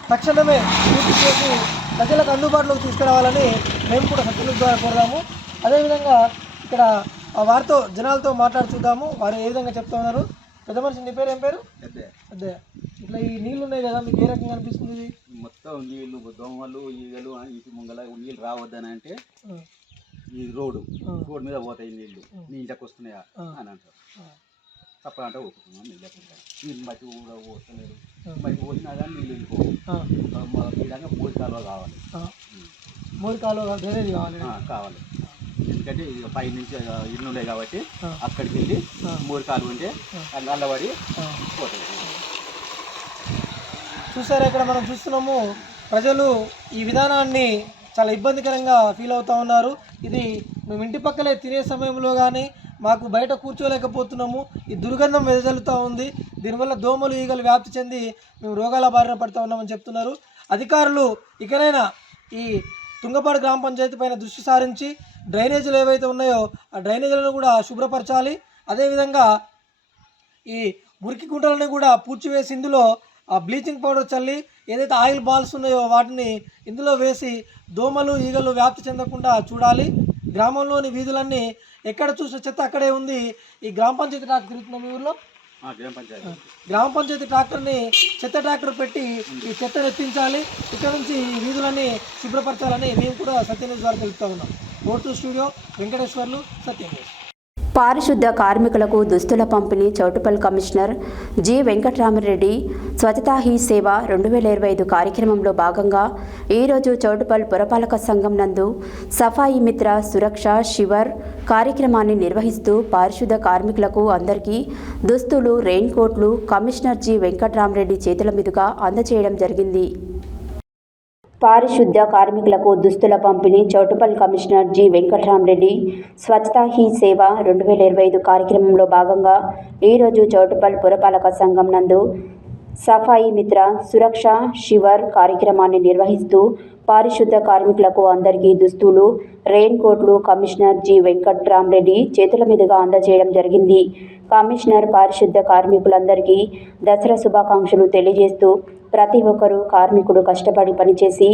తక్షణమే పూర్తి చేసి ప్రజలకు అందుబాటులోకి తీసుకురావాలని మేము కూడా సత్యలు ద్వారా కోరుదాము. అదేవిధంగా ఇక్కడ వారితో జనాలతో మాట్లాడి చూద్దాము, వారు ఏ విధంగా చెప్తా ఉన్నారు. పెద్ద మనిషి, నీ పేరు ఏం పేరు? అదే. ఇట్లా ఈ నీళ్ళు ఉన్నాయి కదా, మీకు ఏ రకంగా అనిపిస్తుంది? మొత్తం నీళ్ళు, దోమలు, ఈగలు, ఇటు ముంగల నీళ్ళు రావద్దని అంటే ఈ రోడ్డు మీద పోతాయి నీళ్ళు, నీ ఇంట్లోకి వస్తున్నాయా అని అంటారు. తప్పదంటే ఊపుతున్నాం. నీళ్ళు బట్టి కూడా పోస్తలేరు, బట్టి పోసినా కానీ నీళ్ళు వెళ్ళిపోవు. విధంగా మోరి కాలువ కావాలి, మోరి కాలువ డ్రైనేజ్ కావాలి. ఎందుకంటే పై నుంచి ఇల్లు ఉన్నాయి కాబట్టి అక్కడికి వెళ్ళి మోరి కాలువ ఉంటే నల్లబడి పోతుంది. చూసారా, ఇక్కడ మనం చూస్తున్నాము ప్రజలు ఈ విధానాన్ని చాలా ఇబ్బందికరంగా ఫీల్ అవుతూ ఉన్నారు. ఇది మేము ఇంటి పక్కలే తినే సమయంలో కానీ మాకు బయట కూర్చోలేకపోతున్నాము, ఈ దుర్గంధం వెదజల్లుతూ ఉంది, దీనివల్ల దోమలు ఈగలు వ్యాప్తి చెంది మేము రోగాల బారిన పడుతూ ఉన్నామని చెప్తున్నారు. అధికారులు ఇకనైనా ఈ తుంగపాడు గ్రామ పంచాయతీ పైన దృష్టి సారించి డ్రైనేజీలు ఏవైతే ఉన్నాయో ఆ డ్రైనేజీలను కూడా శుభ్రపరచాలి. అదేవిధంగా ఈ మురికి గుంటలను కూడా పూడ్చివేసి ఇందులో బ్లీచింగ్ పౌడర్ చల్లి ఏదైతే ఆయిల్ బాల్స్ ఉన్నాయో వాటిని ఇందులో వేసి దోమలు ఈగలు వ్యాప్తి చెందకుండా చూడాలి. గ్రామంలోని వీధులన్నీ ఎక్కడ చూసిన చెత్త అక్కడే ఉంది. ఈ గ్రామ పంచాయతీ ట్రాక్టర్ తిరుగుతున్నాం మీ ఊర్లో. గ్రామ పంచాయతీ ట్రాక్టర్ని చెత్త ట్రాక్టర్ పెట్టి ఈ చెత్తను ఎత్తించాలి, ఇక్కడ నుంచి ఈ వీధులన్నీ శుభ్రపరచాలని మేము కూడా సత్యన్యూస్ ద్వారా తెలుపుతా ఉన్నాం. ఓటు స్టూడియో వెంకటేశ్వర్లు, సత్యన్యూస్. పారిశుద్ధ కార్మికులకు దుస్తుల పంపిణీ చౌటుప్పల్ కమిషనర్ జి వెంకట్రామరెడ్డి స్వచ్ఛతా హీ సేవ 2025 కార్యక్రమంలో భాగంగా ఈరోజు చౌటుప్పల్ పురపాలక సంఘం నందు సఫాయి మిత్ర సురక్ష శివర్ కార్యక్రమాన్ని నిర్వహిస్తూ పారిశుద్ధ కార్మికులకు అందరికీ దుస్తులు, రెయిన్ కోట్లు కమిషనర్ జి వెంకట్రామరెడ్డి చేతుల మీదుగా అందజేయడం జరిగింది. పారిశుద్ధ కార్మికులకు దుస్తుల పంపిణీ చౌటుప్పల్ కమిషనర్ జి వెంకట్రామరెడ్డి స్వచ్ఛతా హీ సేవ 2025 కార్యక్రమంలో భాగంగా ఈరోజు చౌటుప్పల్ పురపాలక సంఘం నందు సఫాయి మిత్ర సురక్ష శివర్ కార్యక్రమాన్ని నిర్వహిస్తూ పారిశుద్ధ కార్మికులకు అందరికీ దుస్తులు, రెయిన్ కోట్లు కమిషనర్ జి వెంకట్రామరెడ్డి చేతుల మీదుగా అందజేయడం జరిగింది. కమిషనర్ పారిశుద్ధ కార్మికులందరికీ దసరా శుభాకాంక్షలు తెలియజేస్తూ ప్రతి ఒక్కరూ కార్మికుడు కష్టపడి పనిచేసి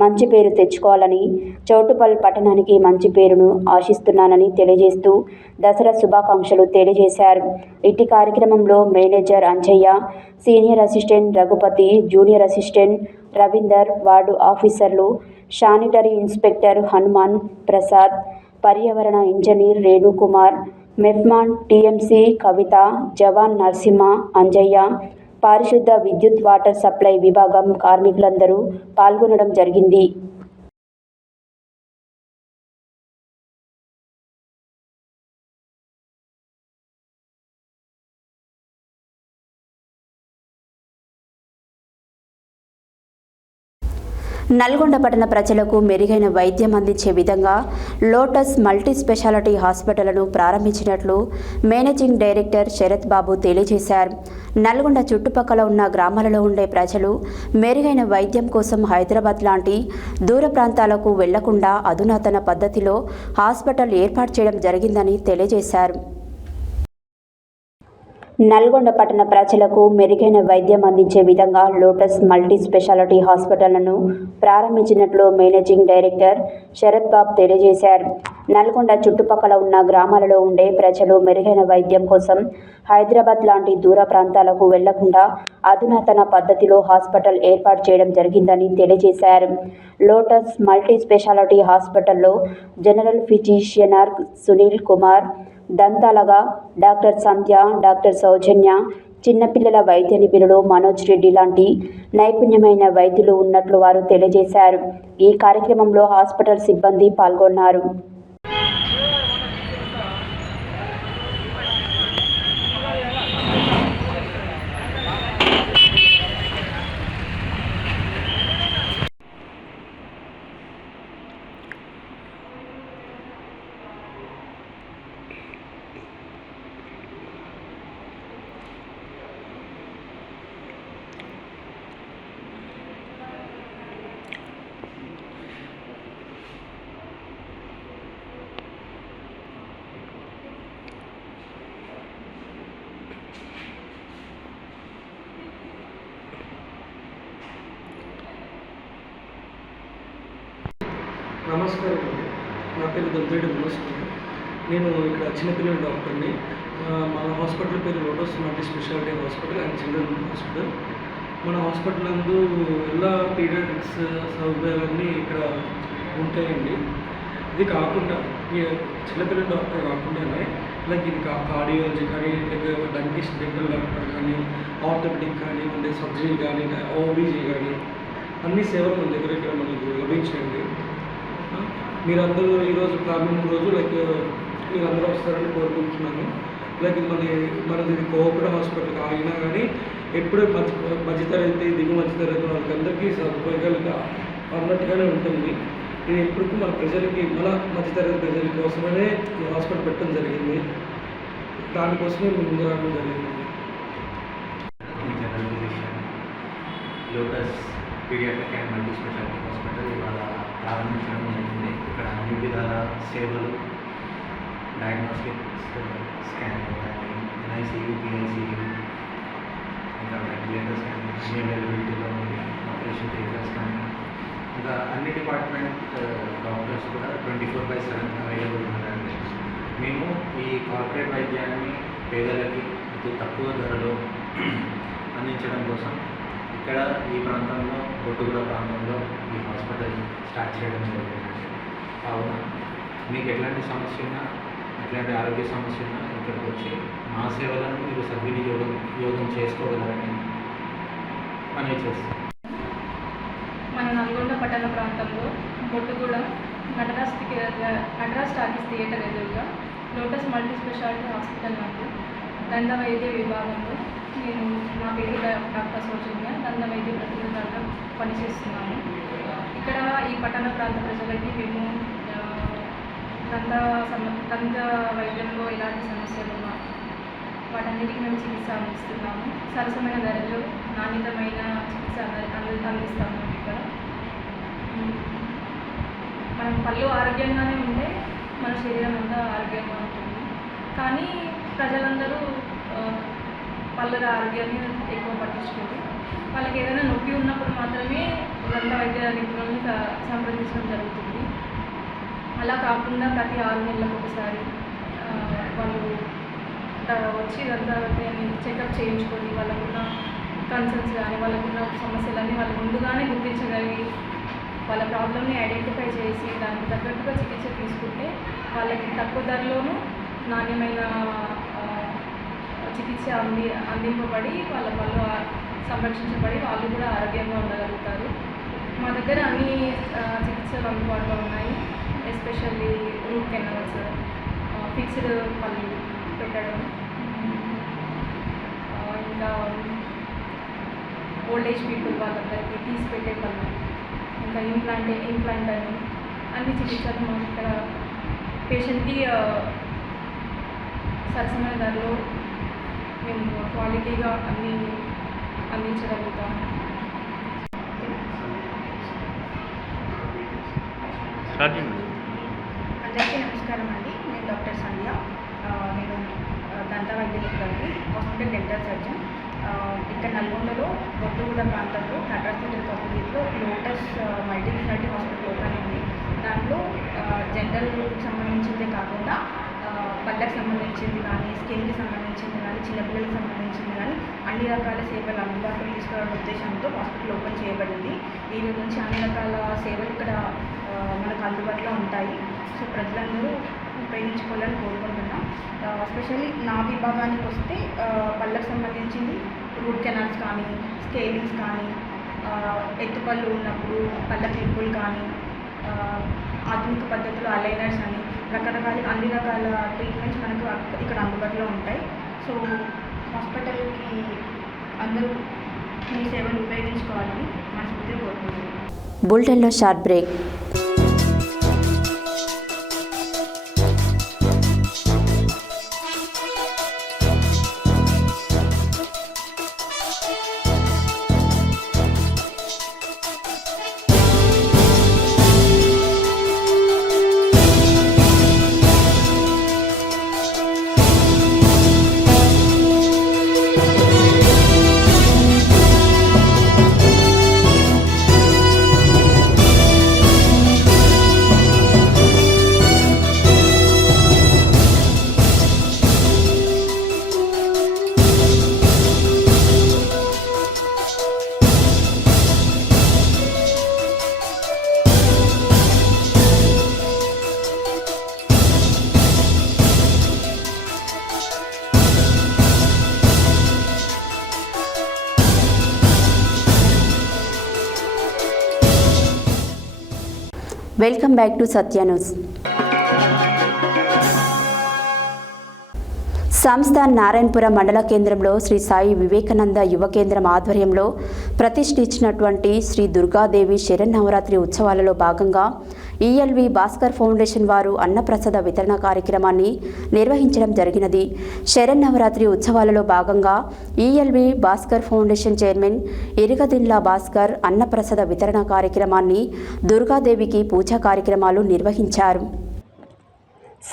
మంచి పేరు తెచ్చుకోవాలని, చౌటుప్పల్ పట్టణానికి మంచి పేరును ఆశిస్తున్నానని తెలియజేస్తూ దసరా శుభాకాంక్షలు తెలియజేశారు. ఇట్టి కార్యక్రమంలో manager Anjaiah, senior assistant Raghupathi, junior assistant Ravinder, ward ఆఫీసర్లు, శానిటరీ ఇన్స్పెక్టర్ హనుమాన్ ప్రసాద్, పర్యావరణ ఇంజనీర్ రేణుకుమార్, మెఫ్మాన్, టీఎంసీ కవిత, జవాన్ నరసింహ, అంజయ్య, పారిశుద్ధ విద్యుత్ వాటర్ సప్లై విభాగం కార్మికులందరూ పాల్గొనడం జరిగింది. నల్గొండ పట్టణ ప్రజలకు మెరుగైన వైద్యం అందించే విధంగా లోటస్ మల్టీ స్పెషాలిటీ హాస్పిటల్ను ప్రారంభించినట్లు మేనేజింగ్ డైరెక్టర్ శరత్ బాబు తెలియజేశారు. నల్గొండ చుట్టుపక్కల ఉన్న గ్రామాలలో ఉండే ప్రజలు మెరుగైన వైద్యం కోసం హైదరాబాద్ లాంటి దూర ప్రాంతాలకు వెళ్లకుండా అధునాతన పద్ధతిలో హాస్పిటల్ ఏర్పాటు చేయడం జరిగిందని తెలియజేశారు. నల్గొండ పట్టణ ప్రజలకు మెరుగైన వైద్యం అందించే విధంగా లోటస్ మల్టీ స్పెషాలిటీ హాస్పిటల్ను ప్రారంభించినట్లు మేనేజింగ్ డైరెక్టర్ శరత్ బాబు తెలియజేశారు. నల్గొండ చుట్టుపక్కల ఉన్న గ్రామాలలో ఉండే ప్రజలు మెరుగైన వైద్యం కోసం హైదరాబాద్ లాంటి దూర ప్రాంతాలకు వెళ్లకుండా అధునాతన పద్ధతిలో హాస్పిటల్ ఏర్పాటు చేయడం జరిగిందని తెలియజేశారు. లోటస్ మల్టీ స్పెషాలిటీ హాస్పిటల్లో జనరల్ ఫిజిషియనర్ సునీల్ కుమార్, దంతాలగా డాక్టర్ సంధ్య, డాక్టర్ సౌజన్య, చిన్నపిల్లల వైద్య నిపుణులు మనోజ్ రెడ్డి లాంటి నైపుణ్యమైన వైద్యులు ఉన్నట్లు వారు తెలియజేశారు. ఈ కార్యక్రమంలో హాస్పిటల్ సిబ్బంది పాల్గొన్నారు. నమస్కారం అండి. నా పేరు దొంతిరెడ్డి మనోజ్. నేను ఇక్కడ చిన్నపిల్లల డాక్టర్ని. మన హాస్పిటల్ పేరు lotus multi speciality hospital and children hospital. మన హాస్పిటల్ నందు ఎలా పీడియాట్రిక్స్ సౌకర్యాలన్నీ ఇక్కడ ఉంటాయండి. ఇది కాకుండా చిన్నపిల్లల డాక్టర్ కాకుండానే లైక్ ఇది కార్డియాలజీ కానీ, లైక్ డెంటిస్ట్, డెంటల్ డాక్టర్ కానీ, ఆర్థోపెడిక్ కానీ, అంటే సర్జరీ కానీ, ఓబీజీ కానీ అన్ని సేవలు మన దగ్గర ఇక్కడ మనకు లభించండి. మీరందరూ ఈరోజు ప్రారంభం రోజు లైక్ మీరందరూ వస్తారని కోరుకుంటున్నాను. లైక్ మనది కోఆపరేటివ్ హాస్పిటల్ అయినా కానీ ఎప్పుడూ మధ్యతరగతి, దిగు మధ్యతరగతి వాళ్ళకందరికీ సదుపాయాలుగా అన్నట్టుగానే ఉంటుంది. ఇది ఎప్పటికీ మన ప్రజలకి, మన మధ్యతరగతి ప్రజల కోసమనే ఈ హాస్పిటల్ పెట్టడం జరిగింది. దానికోసమే ముందు రావడం జరిగింది. Lotus pediatric and multi speciality hospital ఇవాళ ప్రారంభించడం జరిగింది. ఇక్కడ అన్ని విధాల సేవలు, డయాగ్నోస్టిక్స్, స్కానింగ్ కానీ, ఎన్ఐసియు, పిఐసియు, ఇంకా వెంటిలేటర్స్ కానీ అన్ని అవైలబిలిటీలో ఉంది. ఆపరేషన్ థియేటర్స్ కానీ ఇంకా అన్ని డిపార్ట్మెంట్ డాక్టర్స్ కూడా 24/7 అవైలబుల్ ఉన్నారండి. మేము ఈ కార్పొరేట్ వైద్యాన్ని పేదలకి అతి తక్కువ ధరలో అందించడం కోసం ఇక్కడ ఈ ప్రాంతంలో, బొట్టుగూడ ప్రాంతంలో ఈ హాస్పిటల్ స్టార్ట్ చేయడం జరిగిందండి. కావున మీకు ఎట్లాంటి సమస్య ఉన్నా, ఎట్లాంటి ఆరోగ్య సమస్య ఉన్నా ఇక్కడికి వచ్చి మా సేవలను మీరు సద్వినియోగం చేసుకోగలరని మనవి చేస్తాం. మన నల్గొండ పట్టణ ప్రాంతంలో బొట్టుగూడ నటరాజ్ టాకీస్ థియేటర్ ఎదురుగా లోటస్ మల్టీ స్పెషాలిటీ హాస్పిటల్ నందు దంత వైద్య విభాగంలో నా పేరు డాక్టర్ సౌజన్య, దంత వైద్య ప్రతినిధిగా పనిచేస్తున్నాను. ఇక్కడ ఈ పట్టణ ప్రాంత ప్రజలకి మేము దంత వైద్యంలో ఎలాంటి సమస్యలు ఉన్నా వాటన్నిటికీ మేము చికిత్స అందిస్తున్నాము. సరసమైన ధరలో నాణ్యతమైన చికిత్స అందిస్తాము. ఇక్కడ మనం పళ్ళు ఆరోగ్యంగానే ఉంటే మన శరీరం అంతా ఆరోగ్యంగా ఉంటుంది. కానీ ప్రజలందరూ పళ్ళ ఆరోగ్యాన్ని ఎక్కువ పట్టించుకోరు. వాళ్ళకి ఏదైనా నొప్పి ఉన్నప్పుడు మాత్రమే దంత వైద్య నిపుణుల్ని సంప్రదించడం జరుగుతుంది. అలా కాకుండా ప్రతి 6 నెలలకు ఒకసారి వాళ్ళు వచ్చి దంత వైద్యాన్ని చెకప్ చేయించుకొని వాళ్ళకున్న కన్సర్న్స్ కానీ, వాళ్ళకున్న సమస్యలన్నీ వాళ్ళు ముందుగానే గుర్తించగలిగి వాళ్ళ ప్రాబ్లమ్ని ఐడెంటిఫై చేసి దానికి తగ్గట్టుగా చికిత్స తీసుకుంటే వాళ్ళకి తక్కువ ధరలోనూ నాణ్యమైన చికిత్స అందింపబడి వాళ్ళ పళ్ళు సంరక్షించబడి వాళ్ళు కూడా ఆరోగ్యంగా ఉండగలుగుతారు. మా దగ్గర అన్ని చికిత్సలు అందుబాటులో ఉన్నాయి. ఎస్పెషల్లీ రూట్ కెనాల్స్, ఫిక్స్డ్ పళ్ళు పెట్టడం, ఇంకా ఓల్డ్ ఏజ్ పీపుల్ వాళ్ళందరికీ తీసి పెట్టే పళ్ళు, ఇంకా ఇంప్లాంట్ అని అన్ని చికిత్సలు మనం ఇక్కడ పేషెంట్కి సరసమైన ధరలో మేము క్వాలిటీగా అన్నీ అందించగలుగుతాము. అందరికీ నమస్కారం అండి. నేను డాక్టర్ సంధ్య. నేను దంత వైద్య నిపుణులని, హాస్పిటల్ డెంటల్ సర్జన్. ఇక్కడ నల్గొండలో బొట్టుగూడ ప్రాంతంలో నటరాజ్ థియేటర్ ఆపోజిట్లో lotus multi speciality hospital open అయింది. దాంట్లో జనరల్కి సంబంధించిందే కాకుండా పళ్ళకి సంబంధించింది కానీ, స్కిన్కి సంబంధించింది కానీ, చిన్నపిల్లలకు సంబంధించింది కానీ అన్ని రకాల సేవలు అందుబాటులో తీసుకురావడం ఉద్దేశంతో హాస్పిటల్ ఓపెన్ చేయబడింది. ఈ నుంచి అన్ని రకాల సేవలు ఇక్కడ మనకు అందుబాటులో ఉంటాయి. సో ప్రజలందరూ ఉపయోగించుకోవాలని కోరుకుంటున్నాం. ఎస్పెషల్లీ నా విభాగానికి వస్తే పళ్ళకు సంబంధించింది రూట్ కెనాల్స్ కానీ, స్కేలింగ్స్ కానీ, ఎత్తుపళ్ళు ఉన్నప్పుడు పళ్ళ క్లిప్పులు కానీ, ఆధునిక పద్ధతులు అలైనర్స్ అని రకరకాల అన్ని రకాల ట్రీట్మెంట్స్ మనకు ఇక్కడ అందుబాటులో ఉంటాయి. సో హాస్పిటల్కి అందరూ మీ సేవలు ఉపయోగించుకోవాలని మనస్ఫూర్తిగా కోరుకుంటున్నాను. బులెటిన్లో short break. Welcome back to Satya news. సంస్థ నారాయణపురం మండల కేంద్రంలో శ్రీ సాయి వివేకానంద యువ కేంద్రం ఆధ్వర్యంలో ప్రతిష్ఠించినటువంటి శ్రీ దుర్గాదేవి శరన్నవరాత్రి ఉత్సవాలలో భాగంగా ఈఎల్వి భాస్కర్ ఫౌండేషన్ వారు అన్నప్రసాద వితరణ కార్యక్రమాన్ని నిర్వహించడం జరిగినది. శరన్నవరాత్రి ఉత్సవాలలో భాగంగా ELV Bhaskar foundation chairman ఇరుగదిండ్ల Bhaskar అన్నప్రసాద వితరణ కార్యక్రమాన్ని దుర్గాదేవికి పూజా కార్యక్రమాలు నిర్వహించారు.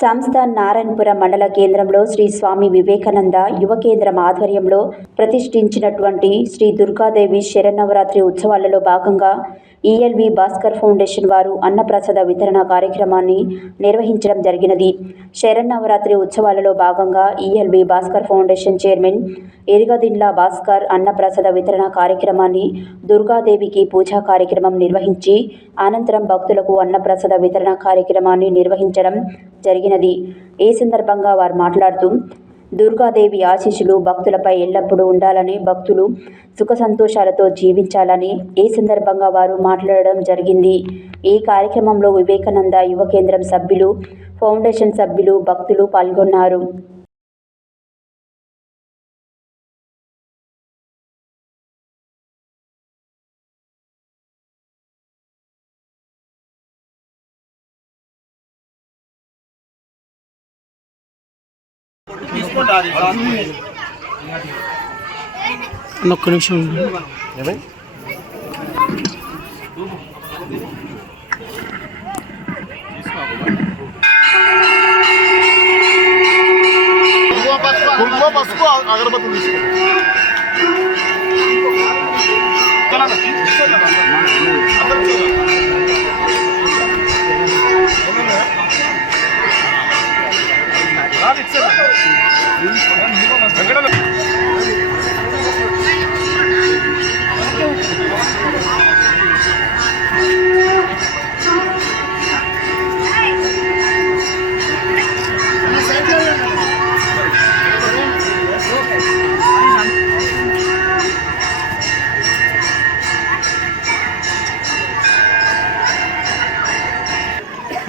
సంస్థ నారాయణపురం మండల కేంద్రంలో శ్రీ స్వామి వివేకానంద యువ కేంద్రం ఆధ్వర్యంలో ప్రతిష్ఠించినటువంటి శ్రీ దుర్గాదేవి శరన్నవరాత్రి ఉత్సవాలలో భాగంగా ఈఎల్వి భాస్కర్ ఫౌండేషన్ వారు అన్నప్రసాద వితరణ కార్యక్రమాన్ని నిర్వహించడం జరిగినది. శరన్నవరాత్రి ఉత్సవాలలో భాగంగా ELV Bhaskar foundation chairman ఇరుగదిండ్ల Bhaskar అన్నప్రసాద వితరణ కార్యక్రమాన్ని దుర్గాదేవికి పూజా కార్యక్రమం నిర్వహించి అనంతరం భక్తులకు అన్నప్రసాద వితరణ కార్యక్రమాన్ని నిర్వహించడం జరిగినది. ఈ సందర్భంగా వారు మాట్లాడుతూ దుర్గాదేవి ఆశీస్సులు భక్తులపై ఎల్లప్పుడూ ఉండాలని, భక్తులు సుఖ సంతోషాలతో జీవించాలని ఈ సందర్భంగా వారు మాట్లాడడం జరిగింది. ఈ కార్యక్రమంలో వివేకానంద యువ కేంద్రం సభ్యులు, ఫౌండేషన్ సభ్యులు, భక్తులు పాల్గొన్నారు. ఒక్క నిమిషం పసుపు అగరబత్తులు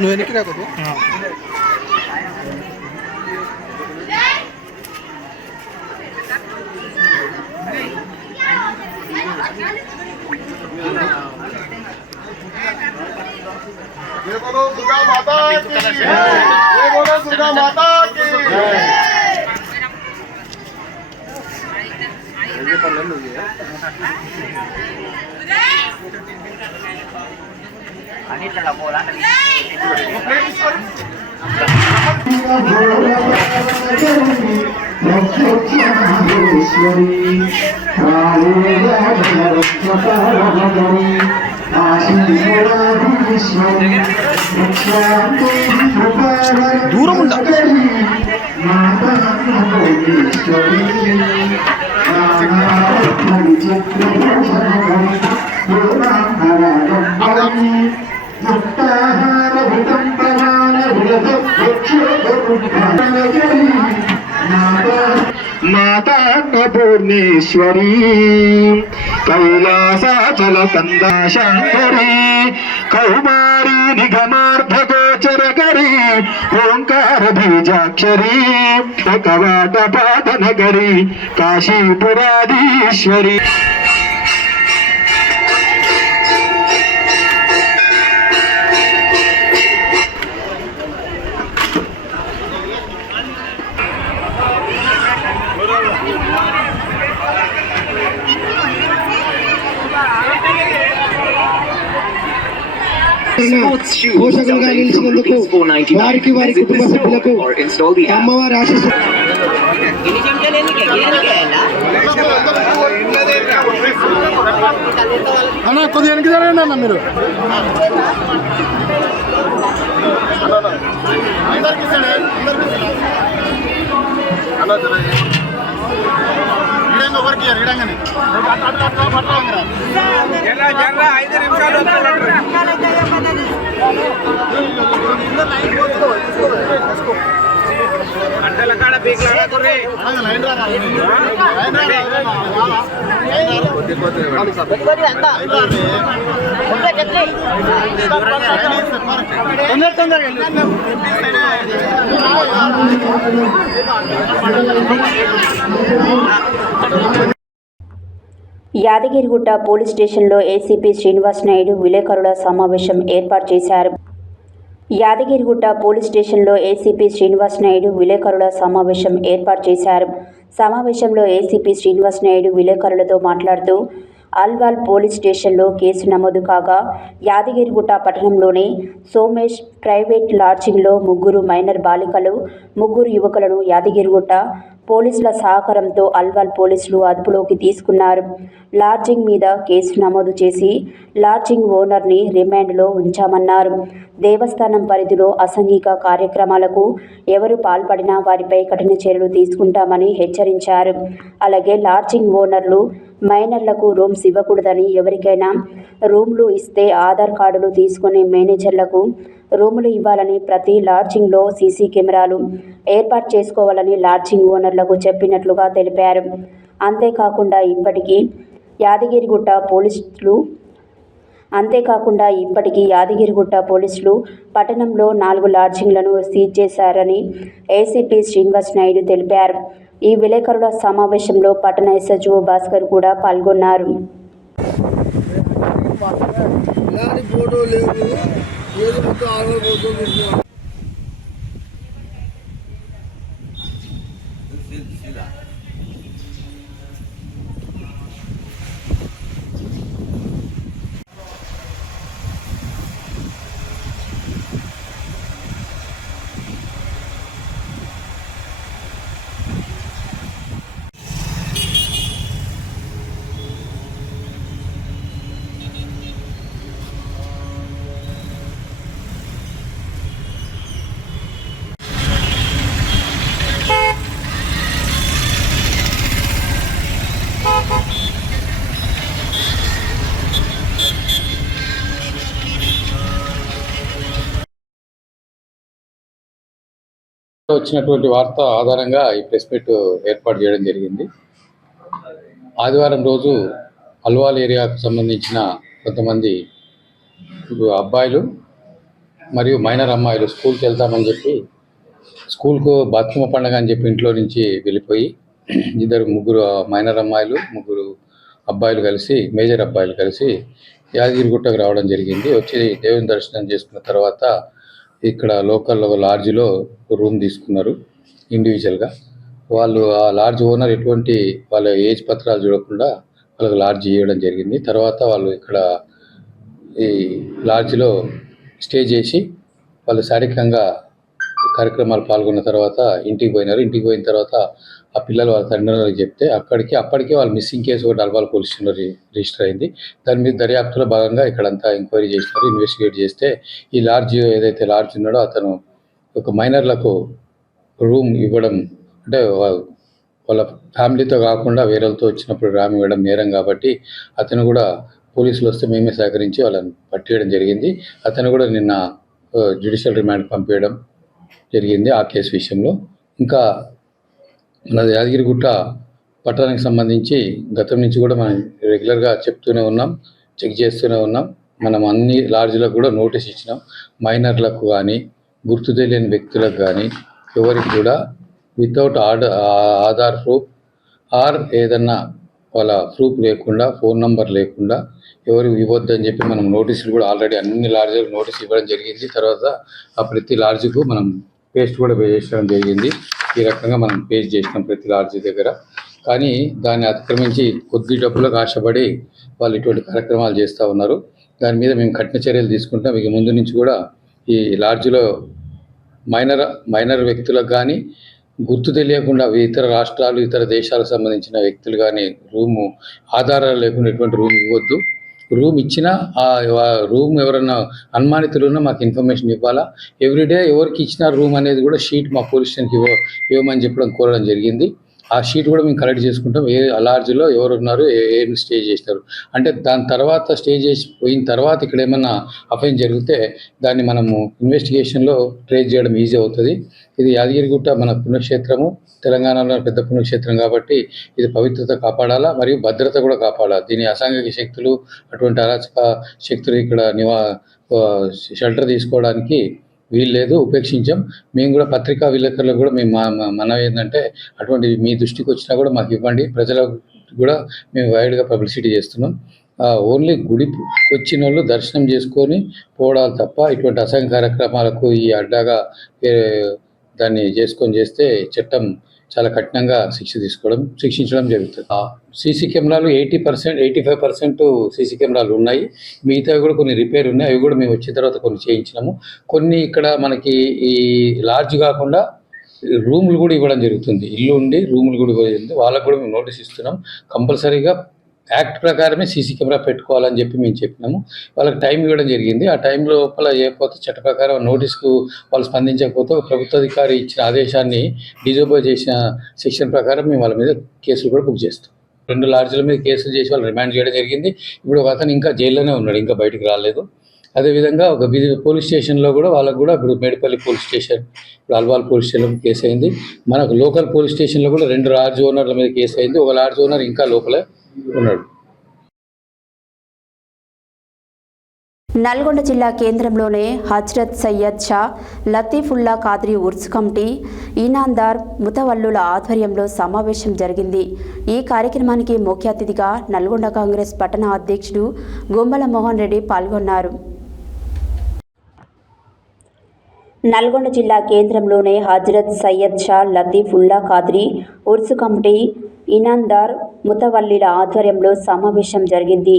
నువ్వు వెనక్కి రాకూడదు. दुर्गा माता की जय, बोलो दुर्गा माता की దూరం ఉండ ముక్తాహార మాతా పూర్ణేశ్వరీ కైలాసాచల కందాశాంకరీ కౌమారీ నిగమార్థగోచరకరీ ఓంకార బీజాక్షరీ కవాట పాదనగరీ కాశీపురాధీశ్వరీ. పోషకులుగా నిలిచినందుకు వారికి వారి కుటుంబ సభ్యులకు అమ్మవారి ఆశీస్సులు. అన్న కొద్దిగా వెనక్కి జరగండి అన్న మీరు. అంటల కాడ పీక్లాడా కుర్రే యాదగిరిగుట్ట పోలీస్ స్టేషన్లో ఏసీపీ శ్రీనివాస్ నాయుడు విలేకరుల సమావేశం ఏర్పాటు చేశారు. యాదగిరిగుట్ట పోలీస్ స్టేషన్లో ఏసీపీ శ్రీనివాస్ నాయుడు విలేకరుల సమావేశం ఏర్పాటు చేశారు. సమావేశంలో ఏసీపీ శ్రీనివాస్ నాయుడు విలేకరులతో మాట్లాడుతూ అల్వాల్ పోలీస్ స్టేషన్లో కేసు నమోదు కాగా యాదగిరిగుట్ట పట్టణంలోని సోమేష్ ప్రైవేట్ లాడ్జింగ్లో 3 మైనర్ బాలికలు 3 యువకులను యాదగిరిగుట్ట పోలీసుల సహకారంతో అల్వాల్ పోలీసులు అదుపులోకి తీసుకున్నారు. లాడ్జింగ్ మీద కేసు నమోదు చేసి లాడ్జింగ్ ఓనర్ని రిమాండ్లో ఉంచామన్నారు. దేవస్థానం పరిధిలో అసాంఘిక కార్యక్రమాలకు ఎవరు పాల్పడినా వారిపై కఠిన చర్యలు తీసుకుంటామని హెచ్చరించారు. అలాగే లాడ్జింగ్ ఓనర్లు మైనర్లకు రూమ్స్ ఇవ్వకూడదని, ఎవరికైనా రూమ్లు ఇస్తే ఆధార్ కార్డులు తీసుకునే మేనేజర్లకు రూములు ఇవ్వాలని, ప్రతి లాడ్జింగ్లో సీసీ కెమెరాలు ఏర్పాటు చేసుకోవాలని లాడ్జింగ్ ఓనర్లకు చెప్పినట్లుగా తెలిపారు. అంతేకాకుండా ఇప్పటికీ యాదగిరిగుట్ట పోలీసులు పట్టణంలో 4 లాడ్జింగ్లను సీజ్ చేశారని ఏసీపీ శ్రీనివాస్ నాయుడు తెలిపారు. ఈ విలేకరుల సమావేశంలో పట్టణ ఎస్హెచ్ఓ భాస్కర్ కూడా పాల్గొన్నారు. వచ్చినటువంటి వార్త ఆధారంగా ఈ ప్రెస్ మీట్ ఏర్పాటు చేయడం జరిగింది. ఆదివారం రోజు అల్వాల్ ఏరియాకు సంబంధించిన కొంతమంది అబ్బాయిలు మరియు మైనర్ అమ్మాయిలు స్కూల్కి వెళ్తామని చెప్పి స్కూల్కు బతుకమ్మ పండుగ అని చెప్పి ఇంట్లో నుంచి వెళ్ళిపోయి 3 మైనర్ అమ్మాయిలు 3 అబ్బాయిలు కలిసి, మేజర్ అబ్బాయిలు కలిసి యాదగిరిగుట్టకు రావడం జరిగింది. వచ్చి దేవుని దర్శనం చేసుకున్న తర్వాత ఇక్కడ లోకల్లో లాడ్జ్లో రూమ్ తీసుకున్నారు ఇండివిజువల్గా. వాళ్ళు ఆ లాడ్జ్ ఓనర్ ఎటువంటి వాళ్ళ ఏజ్ పత్రాలు చూడకుండా వాళ్ళకి లాడ్జ్ ఇవ్వడం జరిగింది. తర్వాత వాళ్ళు ఇక్కడ ఈ లాడ్జ్లో స్టే చేసి వాళ్ళు శారీరకంగా కార్యక్రమాలు పాల్గొన్న తర్వాత ఇంటికి పోయినారు. ఇంటికి పోయిన తర్వాత ఆ పిల్లలు వాళ్ళ తండ్రులకు చెప్తే అప్పటికే వాళ్ళు మిస్సింగ్ కేసు ఒకటి అల్వాల్ పోలీస్ స్టేషన్లో రిజిస్టర్ అయింది. దాని మీద దర్యాప్తులో భాగంగా ఇక్కడంతా ఎంక్వైరీ చేసినారు. ఇన్వెస్టిగేట్ చేస్తే ఈ లాడ్జ్ ఏదైతే లాడ్జ్ ఉన్నాడో అతను ఒక మైనర్లకు రూమ్ ఇవ్వడం, అంటే వాళ్ళ ఫ్యామిలీతో కాకుండా వేరేతో వచ్చినప్పుడు రామ్ ఇవ్వడం నేరం కాబట్టి అతను కూడా పోలీసులు వస్తే మేమే సహకరించి వాళ్ళని పట్టేయడం జరిగింది. అతను కూడా నిన్న జ్యుడిషియల్ రిమాండ్ పంపించడం జరిగింది ఆ కేసు విషయంలో. ఇంకా మన యాదగిరిగుట్ట పట్టణానికి సంబంధించి గతం నుంచి కూడా మనం రెగ్యులర్గా చెప్తూనే ఉన్నాం, చెక్ చేస్తూనే ఉన్నాం. మనం అన్ని లాడ్జ్లకు కూడా నోటీస్ ఇచ్చినాం. మైనర్లకు కానీ గుర్తు తెలియని వ్యక్తులకు కానీ ఎవరికి కూడా వితౌట్ ఆధార్ ప్రూఫ్ ఆర్ ఏదన్నా వాళ్ళ ప్రూఫ్ లేకుండా, ఫోన్ నంబర్ లేకుండా ఎవరికి ఇవ్వద్దని చెప్పి మనం నోటీసులు కూడా ఆల్రెడీ అన్ని లాడ్జ్లకు నోటీస్ ఇవ్వడం జరిగింది. తర్వాత ఆ ప్రతి లాడ్జ్కు మనం పేస్ట్ కూడా వేయడం జరిగింది. ఈ రకంగా మనం పేస్ట్ చేసినాం ప్రతి లాడ్జ్ దగ్గర. కానీ దాన్ని అతిక్రమించి కొద్ది డబ్బులకు ఆశపడి వాళ్ళు ఇటువంటి కార్యక్రమాలు చేస్తూ ఉన్నారు. దాని మీద మేము కఠిన చర్యలు తీసుకుంటాం. ఇక ముందు నుంచి కూడా ఈ లాడ్జ్లో మైనర్ వ్యక్తులకు కానీ గుర్తు తెలియకుండా ఇతర రాష్ట్రాలు, ఇతర దేశాలకు సంబంధించిన వ్యక్తులు కానీ రూము ఆధారాలు లేకుండా ఎటువంటి రూమ్ ఇవ్వద్దు. రూమ్ ఇచ్చినా ఆ రూమ్ ఎవరన్నా అనుమానితులు ఉన్నా మాకు ఇన్ఫర్మేషన్ ఇవ్వాలా. ఎవ్రీడే ఎవరికి ఇచ్చిన రూమ్ అనేది కూడా షీట్ మా పోలీస్ స్టేషన్కి ఇవ్వమని చెప్పడం కోరడం జరిగింది. ఆ షీట్ కూడా మేము కలెక్ట్ చేసుకుంటాం. ఏ లాడ్జ్లో ఎవరు ఉన్నారు, ఏం స్టే చేసినారు అంటే దాని తర్వాత స్టే చేసి పోయిన తర్వాత ఇక్కడ ఏమన్నా అఫెన్స్ జరిగితే దాన్ని మనము ఇన్వెస్టిగేషన్లో ట్రేస్ చేయడం ఈజీ అవుతుంది. ఇది యాదగిరిగుట్ట మన పుణ్యక్షేత్రము, తెలంగాణలో పెద్ద పుణ్యక్షేత్రం కాబట్టి ఇది పవిత్రత కాపాడాలా, మరియు భద్రత కూడా కాపాడాలి. దీని అసాంఘిక శక్తులు, అటువంటి అరాచక శక్తులు ఇక్కడ షెల్టర్ తీసుకోవడానికి వీలు లేదు, ఉపేక్షించాం. మేము కూడా పత్రికా విలేకరులకు కూడా మేము మనవి ఏంటంటే అటువంటి మీ దృష్టికి వచ్చినా కూడా మాకు ఇవ్వండి. ప్రజలకు కూడా మేము వైడ్గా పబ్లిసిటీ చేస్తున్నాం. ఓన్లీ గుడికి వచ్చిన వాళ్ళు దర్శనం చేసుకొని పోవడాలు తప్ప ఇటువంటి అసంఘ కార్యక్రమాలకు ఈ అడ్డాగా దాన్ని చేసుకొని చేస్తే చట్టం చాలా కఠినంగా శిక్షించడం జరుగుతుంది. సీసీ కెమెరాలు 85% సీసీ కెమెరాలు ఉన్నాయి. మిగతావి కూడా కొన్ని రిపేర్ ఉన్నాయి. అవి కూడా మేము వచ్చిన తర్వాత కొన్ని చేయించినాము. కొన్ని ఇక్కడ మనకి ఈ లాడ్జ్ కాకుండా రూములు కూడా ఇవ్వడం జరుగుతుంది. ఇల్లు ఉండి రూములు కూడా ఇవ్వడం, వాళ్ళకు కూడా మేము నోటీస్ ఇస్తున్నాం. కంపల్సరీగా యాక్ట్ ప్రకారమే సీసీ కెమెరా పెట్టుకోవాలని చెప్పి మేము చెప్పినాము. వాళ్ళకి టైం ఇవ్వడం జరిగింది. ఆ టైం లోపల చేయకపోతే చట్ట ప్రకారం నోటీస్కు వాళ్ళు స్పందించకపోతే ప్రభుత్వ అధికారి ఇచ్చిన ఆదేశాన్ని డిజోబై చేసిన సెక్షన్ ప్రకారం మేము వాళ్ళ మీద కేసులు కూడా బుక్ చేస్తాం. 2 లాడ్జ్ల మీద కేసులు చేసి వాళ్ళు రిమాండ్ చేయడం జరిగింది. ఇప్పుడు ఒక అతను ఇంకా జైల్లోనే ఉన్నాడు, ఇంకా బయటకు రాలేదు. అదేవిధంగా ఒక పోలీస్ స్టేషన్లో కూడా వాళ్ళకు కూడా ఇప్పుడు మేడిపల్లి పోలీస్ స్టేషన్, ఇప్పుడు అల్వాల్ పోలీస్ స్టేషన్లో కేసు అయింది. మనకు లోకల్ పోలీస్ స్టేషన్లో కూడా 2 లాడ్జ్ ఓనర్ల మీద కేసు అయింది. ఒక లాడ్జ్ ఓనర్ ఇంకా లోపలే ఉన్నాడు. నల్గొండ జిల్లా కేంద్రంలోనే హజ్రత్ సయ్యద్ షా లతీఫుల్లా ఖాద్రీ ఉర్స్ కమిటీ, ఈనాందార్ ముతవల్లుల ఆధ్వర్యంలో సమావేశం జరిగింది. ఈ కార్యక్రమానికి ముఖ్య అతిథిగా నల్గొండ కాంగ్రెస్ పట్టణ అధ్యక్షుడు గుమ్మల మోహన్ రెడ్డి పాల్గొన్నారు. నల్గొండ జిల్లా కేంద్రంలోనే హజ్రత్ సయ్యద్ షా లతీఫుల్లా ఖాద్రీ ఉర్స్ కమిటీ, ఈనాందార్ ముతవల్లిల ఆధ్వర్యంలో సమావేశం జరిగింది.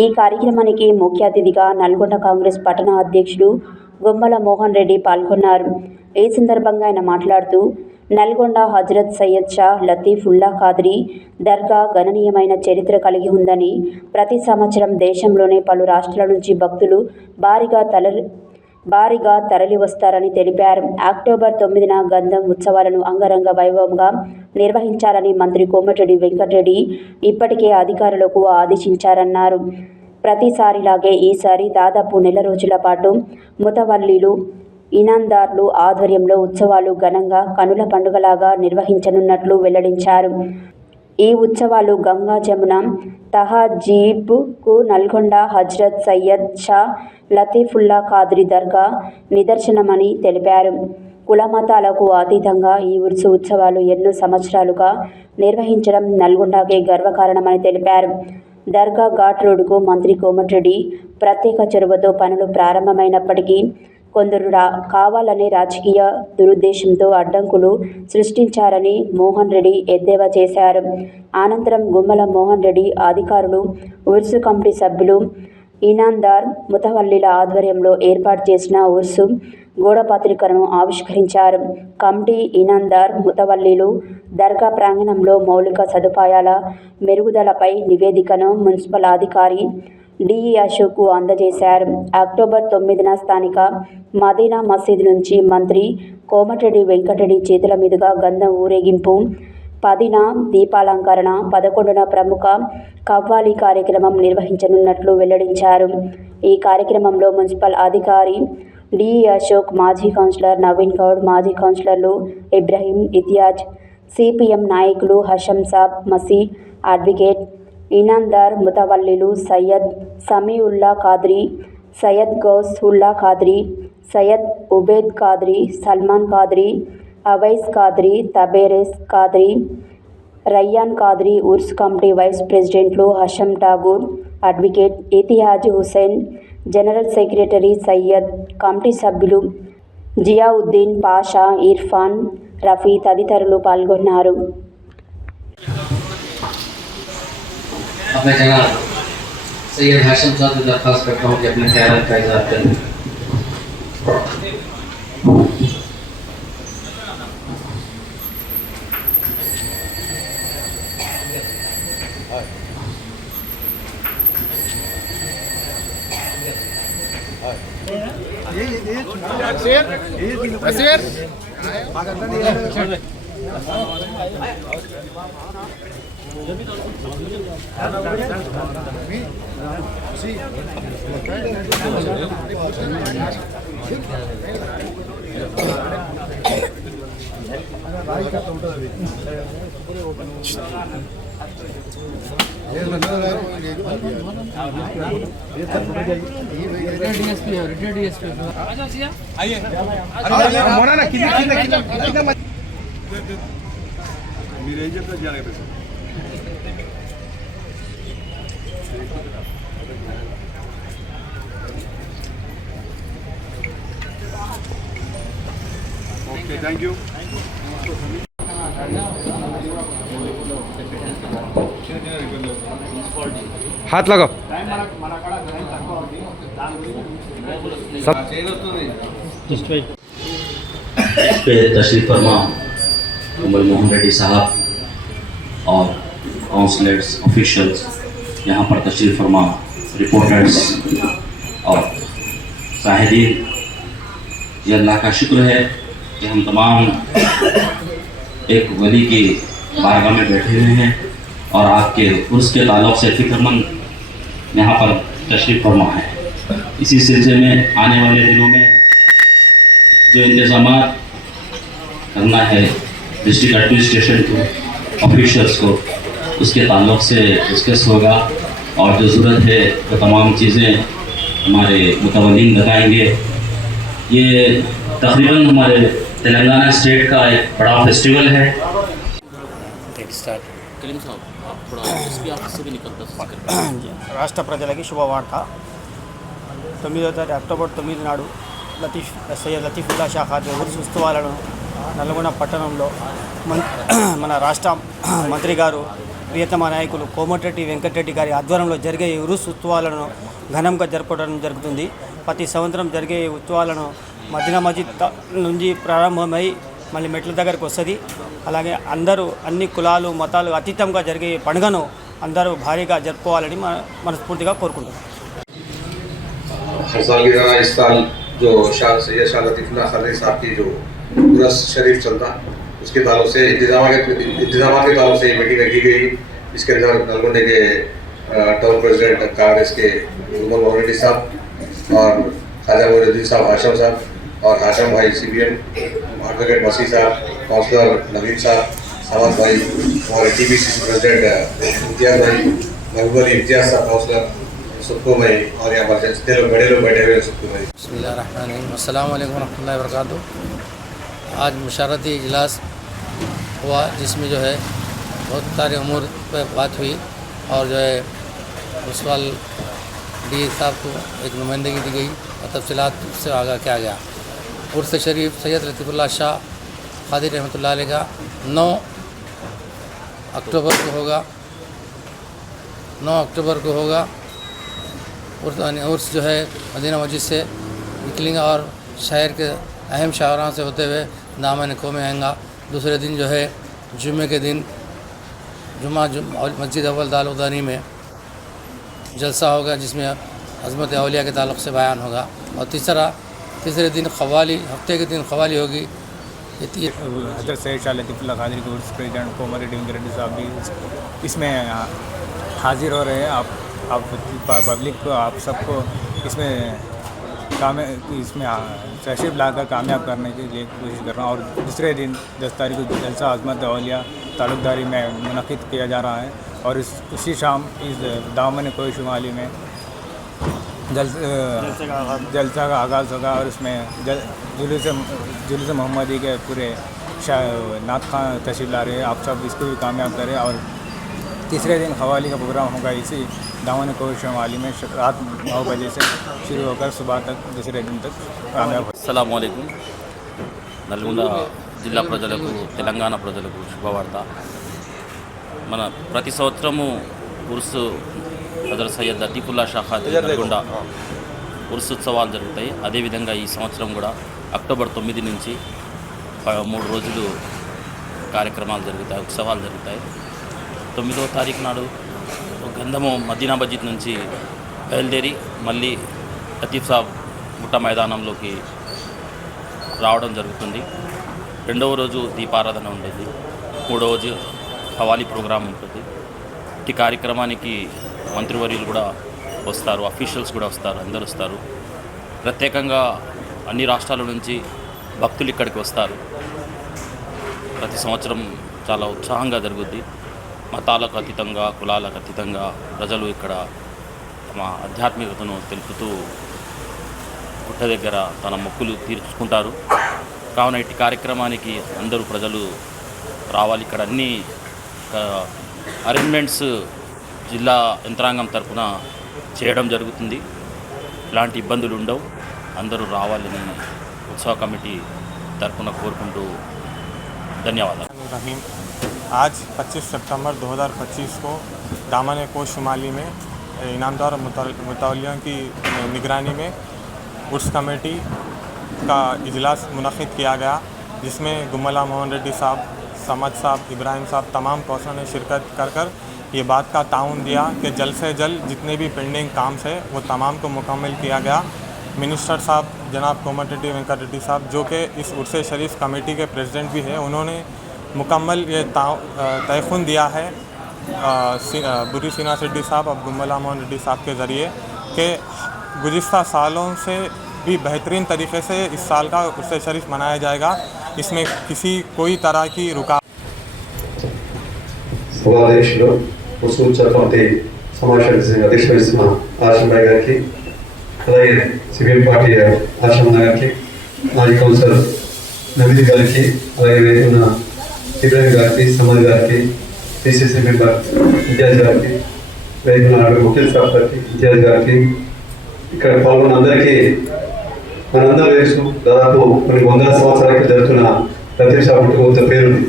ఈ కార్యక్రమానికి ముఖ్య అతిథిగా నల్గొండ కాంగ్రెస్ పట్టణ అధ్యక్షుడు గుమ్మల మోహన్ రెడ్డి పాల్గొన్నారు. ఈ సందర్భంగా ఆయన మాట్లాడుతూ నల్గొండ హజ్రత్ సయ్యద్ షా లతీఫుల్లా ఖాద్రీ దర్గా గణనీయమైన చరిత్ర కలిగి ఉందని, ప్రతి సంవత్సరం దేశంలోనే పలు రాష్ట్రాల నుంచి భక్తులు భారీగా తరలి వస్తారని తెలిపారు. అక్టోబర్ 9న గంధం ఉత్సవాలను అంగరంగ వైభవంగా నిర్వహించాలని మంత్రి కోమటిరెడ్డి వెంకటరెడ్డి ఇప్పటికే అధికారులకు ఆదేశించారన్నారు. ప్రతిసారిలాగే ఈసారి దాదాపు నెల రోజుల పాటు ముతవల్లీలు, ఈనాందార్లు ఆధ్వర్యంలో ఉత్సవాలు ఘనంగా కనుల పండుగలాగా నిర్వహించనున్నట్లు వెల్లడించారు. ఈ ఉత్సవాలు గంగా జమున తహజీబ్కు నల్గొండ హజ్రత్ సయ్యద్ షా లతీఫుల్లా ఖాద్రీ దర్గా నిదర్శనమని తెలిపారు. కులమతాలకు అతీతంగా ఈ ఉర్సు ఉత్సవాలు ఎన్నో సంవత్సరాలుగా నిర్వహించడం నల్గొండకే గర్వకారణమని తెలిపారు. దర్గా ఘాట్ రోడ్డుకు మంత్రి కోమటిరెడ్డి ప్రత్యేక చొరవతో పనులు ప్రారంభమైనప్పటికీ కొందరు కావాలనే రాజకీయ దురుద్దేశంతో అడ్డంకులు సృష్టించారని మోహన్ రెడ్డి ఎద్దేవా చేశారు. అనంతరం గుమ్మల మోహన్ రెడ్డి అధికారులు, ఉర్సు కమిటీ సభ్యులు, ఈనాందార్ ముతవల్లిల ఆధ్వర్యంలో ఏర్పాటు చేసిన ఉర్సు గోడపత్రికను ఆవిష్కరించారు. కమిటీ, ఈనాందార్ ముతవల్లీలు దర్గా ప్రాంగణంలో మౌలిక సదుపాయాల మెరుగుదలపై నివేదికను మున్సిపల్ అధికారి డిఈ అశోక్కు అందజేశారు. అక్టోబర్ 9న స్థానిక మదీనా మసీద్ నుంచి మంత్రి కోమటిరెడ్డి వెంకటరెడ్డి చేతుల మీదుగా గంధం ఊరేగింపు, 10న దీపాలంకరణ, 11న ప్రముఖ కవ్వాలి కార్యక్రమం నిర్వహించనున్నట్లు వెల్లడించారు. ఈ కార్యక్రమంలో మున్సిపల్ అధికారి డి అశోక్, మాజీ కౌన్సిలర్ నవీన్ గౌడ్, మాజీ కౌన్సిలర్లు ఇబ్రహీం, ఇతియాజ్, సిపిఎం నాయకులు హషం సాబ్, మసీ, అడ్వకేట్ ఇనాందార్, ముతవల్లిలు సయ్యద్ సమీఉల్లా ఖాద్రీ, సయ్యద్ గౌస్ ఉల్లా ఖాద్రీ, సయ్యద్ ఉబేద్ ఖాద్రీ, సల్మాన్ ఖాద్రీ, అవైస్ ఖాద్రీ, తబేరెస్ ఖాద్రీ, రయ్యాన్ ఖాద్రీ, ఉర్స్ కమిటీ వైస్ ప్రెసిడెంట్లు Hasham Thakur, advocate Itihaj Hussain, general secretary Syed, committee సభ్యులు జియావుద్దీన్ పాషా, ఇర్ఫాన్, రఫీ తదితరులు పాల్గొన్నారు. अपने जनाब सैयद हाशिम साहब से दरख्वास्त करता हूँ कि अपने ख्यालात का इज़हार करें। Okay, thank you. हाथ लगाओ पे तशरीफ फरमा उमर मोहन रेड्डी साहब और काउंसलर्स ऑफिशियल्स यहाँ पर तशरीफ फरमा रिपोर्टर्स और शाहिदीन, ये अल्लाह का शुक्र है कि हम तमाम एक वली की बारगाह में बैठे हुए हैं और आपके उर्स के ताल्लुक़ से फ़िक्रमंद यहाँ पर तशरीफ़ फरमा है। इसी सिलसिले में आने वाले दिनों में जो इंतज़ाम करना है डिस्ट्रिक्ट एडमिनिस्ट्रेशन को, ऑफिशल्स को, उसके ताल्लुक़ से डिस्कस होगा और जो ज़रूरत है वो तमाम चीज़ें हमारे मुतवल्लिन बताएंगे। ये तकरीबन हमारे तेलंगाना स्टेट का एक बड़ा फेस्टिवल है। రాష్ట్ర ప్రజలకి శుభవార్త. 9 అక్టోబర్ 9 నాడు సయ్యద్ లతీఫుల్లా షా ఖాద్రీ ఉర్స్ ఉత్సవాలను నల్గొండ పట్టణంలో మన రాష్ట్ర మంత్రి గారు ప్రియతమ నాయకులు కోమటిరెడ్డి వెంకటరెడ్డి గారి ఆధ్వర్యంలో జరిగే ఈ ఉరుస్ ఉత్సవాలను ఘనంగా జరపడం జరుగుతుంది. ప్రతి సంవత్సరం జరిగే ఈ ఉత్సవాలను మదీనా మస్జిద్ నుంచి ప్రారంభమై మళ్ళీ మెట్ల దగ్గరికి వస్తుంది. అలాగే అందరూ అన్ని కులాలు మతాలు అతీతంగా జరిగే పండుగను అందరూ భారీగా జరుపుకోవాలని మనస్ఫూర్తిగా కోరుకుంటున్నాం. इस साल जो सैयद शाह लतीफुल्लाह खादरी साहब की जो उर्स शरीफ चलता उसके ताल्लुक से इंतजाम के ताल्लुक से ये मीटिंग रखी गई। इसके अंदर नलगोंडे के टाउन प्रेसिडेंट कांग्रेस के उमर मोहन रेड्डी साहब और ख्वाजा मोइनुद्दीन साहब हाशम साहब और हाशम भाई CPM, एडवोकेट मसी साहब, काउंसलर नवीन साहब, सावंत भाई, हमारे TBCC प्रेसिडेंट इम्तियाज भाई, महबूब अली इम्तियाज साहब काउंसलर, सबको मैं और यहाँ पर जितने लोग बड़े लोग बैठे हुए सबको मैं अस्सलाम वालेकुम रहमतुल्लाहि व बरकातुहू। आज मुशारती इजलास हुआ जिसमें जो है बहुत सारे उमूर पर बात हुई और जो है उस साल DA साहब को एक नुमाइंदगी दी गई और तफसीलात से आगाह किया गया। उर्स शरीफ सैयद लतीफुल्लाह शाह खादरी रहमतुल्लाह अलैह का 9 अक्टूबर को होगा। उर्स जो है मदीना मस्जिद से निकलेंगे और शहर के अहम शाहराह से होते हुए दामन कौम में आएंगा। दूसरे दिन जो है जुम्मे के दिन मस्जिद अव्वल दारुदानी में जलसा होगा जिसमें अज़मत औलिया के ताल्लुक़ से बयान होगा और तीसरे दिन क़व्वाली, हफ्ते के दिन क़व्वाली होगी। हज़रत सैयद शाह लतीफुल्लाह खादरी के उर्स प्रेसिडेंट कोमटिरेड्डी वेंकटरेड्डी साहब भी इसमें हाजिर हो रहे हैं। आप पब्लिक को, आप सबको इसमें इसमें तशरीफ लाकर कामयाब करने के लिए कोशिश कर रहा हूँ। और दूसरे दिन 10 तारीख को जलसा अज़मत औलिया ताल्लुकदारी में मुनक़िद किया जा रहा है और उसी शाम इस दामन कोई शुमाली में जलसा का आगाज़ होगा और उसमें जुलूस मोहम्मदी के पूरे नात खां तशरीफ ला रहे हैं। आप सब इसको भी कामयाब करें। और तीसरे दिन क़व्वाली का प्रोग्राम होगा इसी दामन कोई शुमाली में रात 9 बजे से शुरू होकर सुबह तक दूसरे दिन तक कामयाब हो। अस्सलामु अलैकुम। నల్గొండ జిల్లా ప్రజలకు తెలంగాణ ప్రజలకు శుభవార్త. మన ప్రతి సంవత్సరము ఉర్సు హజరత్ సయ్యద్ లతీఫుల్లా షా ఖాద్రీ నల్గొండ ఉర్సు ఉత్సవాలు జరుగుతాయి. అదేవిధంగా ఈ సంవత్సరం కూడా అక్టోబర్ 9 నుంచి 3 రోజులు కార్యక్రమాలు జరుగుతాయి, ఉత్సవాలు జరుగుతాయి. 9వ తారీఖు నాడు గంధము మదీనా మస్జిద్ నుంచి బయలుదేరి మళ్ళీ లతీఫ్ సాబ్ గుట్ట మైదానంలోకి రావడం జరుగుతుంది. 2వ రోజు దీపారాధన ఉండేది. 3వ రోజు क़व्वाली ప్రోగ్రాం ఉంటుంది. ఈ కార్యక్రమానికి మంత్రివర్యులు కూడా వస్తారు, అఫీషియల్స్ కూడా వస్తారు, అందరూ వస్తారు. ప్రత్యేకంగా అన్ని రాష్ట్రాల నుంచి భక్తులు ఇక్కడికి వస్తారు. ప్రతి సంవత్సరం చాలా ఉత్సాహంగా జరుగుద్ది. మతాలకు అతీతంగా, కులాలకు అతీతంగా ప్రజలు ఇక్కడ తమ ఆధ్యాత్మికతను తెలుపుతూ గుట్ట దగ్గర తన మొక్కులు తీర్చుకుంటారు. కావున ఇట్టి కార్యక్రమానికి అందరూ ప్రజలు రావాలి. ఇక్కడ అన్ని అరేంజ్మెంట్స్ జిల్లా యంత్రాంగం తరఫున చేయడం జరుగుతుంది. ఇలాంటి ఇబ్బందులు ఉండవు. అందరూ రావాలని उत्सव कमेटी तरफुन कोरुकुंटू धन्यवाद। आज 25 सितंबर 2025 को दामन कोश शुमाली में इनामदार मुतवल्लियों की निगरानी में उर्स कमेटी का इजलास मुनक़िद किया गया, जिसमें गुम्मला मोहन रेड्डी साहब, समद साहब, इब्राहिम साहब तमाम कौंसलों ने शिरकत कर ये बात का ताउन दिया कि जल्द से जल्द जितने भी पेंडिंग काम है वो तमाम को मुकम्मल किया गया। मिनिस्टर साहब जनाब कोमटिरेड्डी वेंकट रेड्डी साहब जो कि इस उर्स शरीफ कमेटी के प्रेसिडेंट भी है, उन्होंने मुकम्मल ये तयखुन दिया है बुरी सीना रेड्डी साहब और गुम्मला मोहन रेड्डी साहब के ज़रिए कि गुज़िश्ता सालों से भी बेहतरीन तरीके से इस साल का उर्स शरीफ मनाया जाएगा। इसमें किसी कोई तरह की रुकावट अध्यक्ष आशम भाई गारी అలాగే సివిల్ పార్టీ ఆశ్రమ గారికి, మాజీ కౌన్సిలర్ నవీద్ గారికి, అలాగే వేదికన్న ఇబ్రాహిం గారికి, సమద్ గారికి, పిసిసి మెంబర్ ఇంతియాజ్ గారికి, వేదికన్న ముఖ్య సాబ్ గారికి, ఇంతియాజ్ గారికి, ఇక్కడ పాల్గొన్న అందరికీ మనందరూ తెలుసు. దాదాపు కొన్ని వందల సంవత్సరాలకి జరుగుతున్న లతీఫ్ సాబ్ కొంత పేరుంది.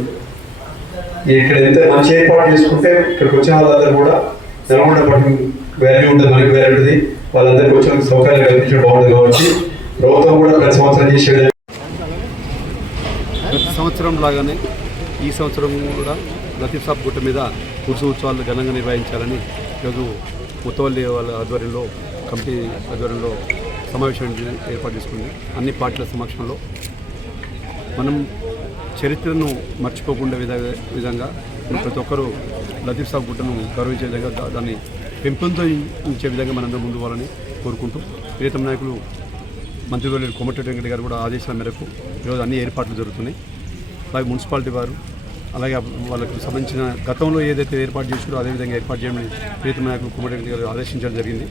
ఇక్కడ ఎంత మంచి ఏర్పాటు చేసుకుంటే ఇక్కడికి వచ్చిన వాళ్ళందరూ కూడా నల్గొండ పట్టు వాల్యూ ఉంటుంది, మనకి వాల్యూ ఉంటుంది. వాళ్ళందరికీ వచ్చిన సౌకర్యాలు కల్పించడం బాగుంటుంది కాబట్టి ప్రభుత్వం కూడా ప్రతి సంవత్సరం చేసే ప్రతి సంవత్సరం లాగానే ఈ సంవత్సరం కూడా లతీఫ్ సాబ్ గుట్ట మీద ఉర్సు ఉత్సవాలు ఘనంగా నిర్వహించాలని ఈరోజు ముతవల్లి వాళ్ళ ఆధ్వర్యంలో కమిటీ ఆధ్వర్యంలో సమావేశం ఏర్పాటు చేసుకుంది. అన్ని పార్టీల సమక్షంలో మనం చరిత్రను మర్చిపోకుండా విధంగా ప్రతి ఒక్కరూ లతీఫ్ సాబ్ గుట్టను గౌరవించే విధంగా దాన్ని పెంపొందించే విధంగా మనందరం ముందు పోవాలని కోరుకుంటూ ప్రియతమ నాయకులు మంత్రివర్యులు కోమటిరెడ్డి వెంకట గారు కూడా ఆదేశాల మేరకు ఈరోజు అన్ని ఏర్పాట్లు జరుగుతున్నాయి. అలాగే మున్సిపాలిటీ వారు అలాగే వాళ్ళకు సంబంధించిన గతంలో ఏదైతే ఏర్పాటు చేశారో అదేవిధంగా ఏర్పాటు చేయమని ప్రియతమ నాయకులు కోమటిరెడ్డి గారు ఆదేశించడం జరిగింది.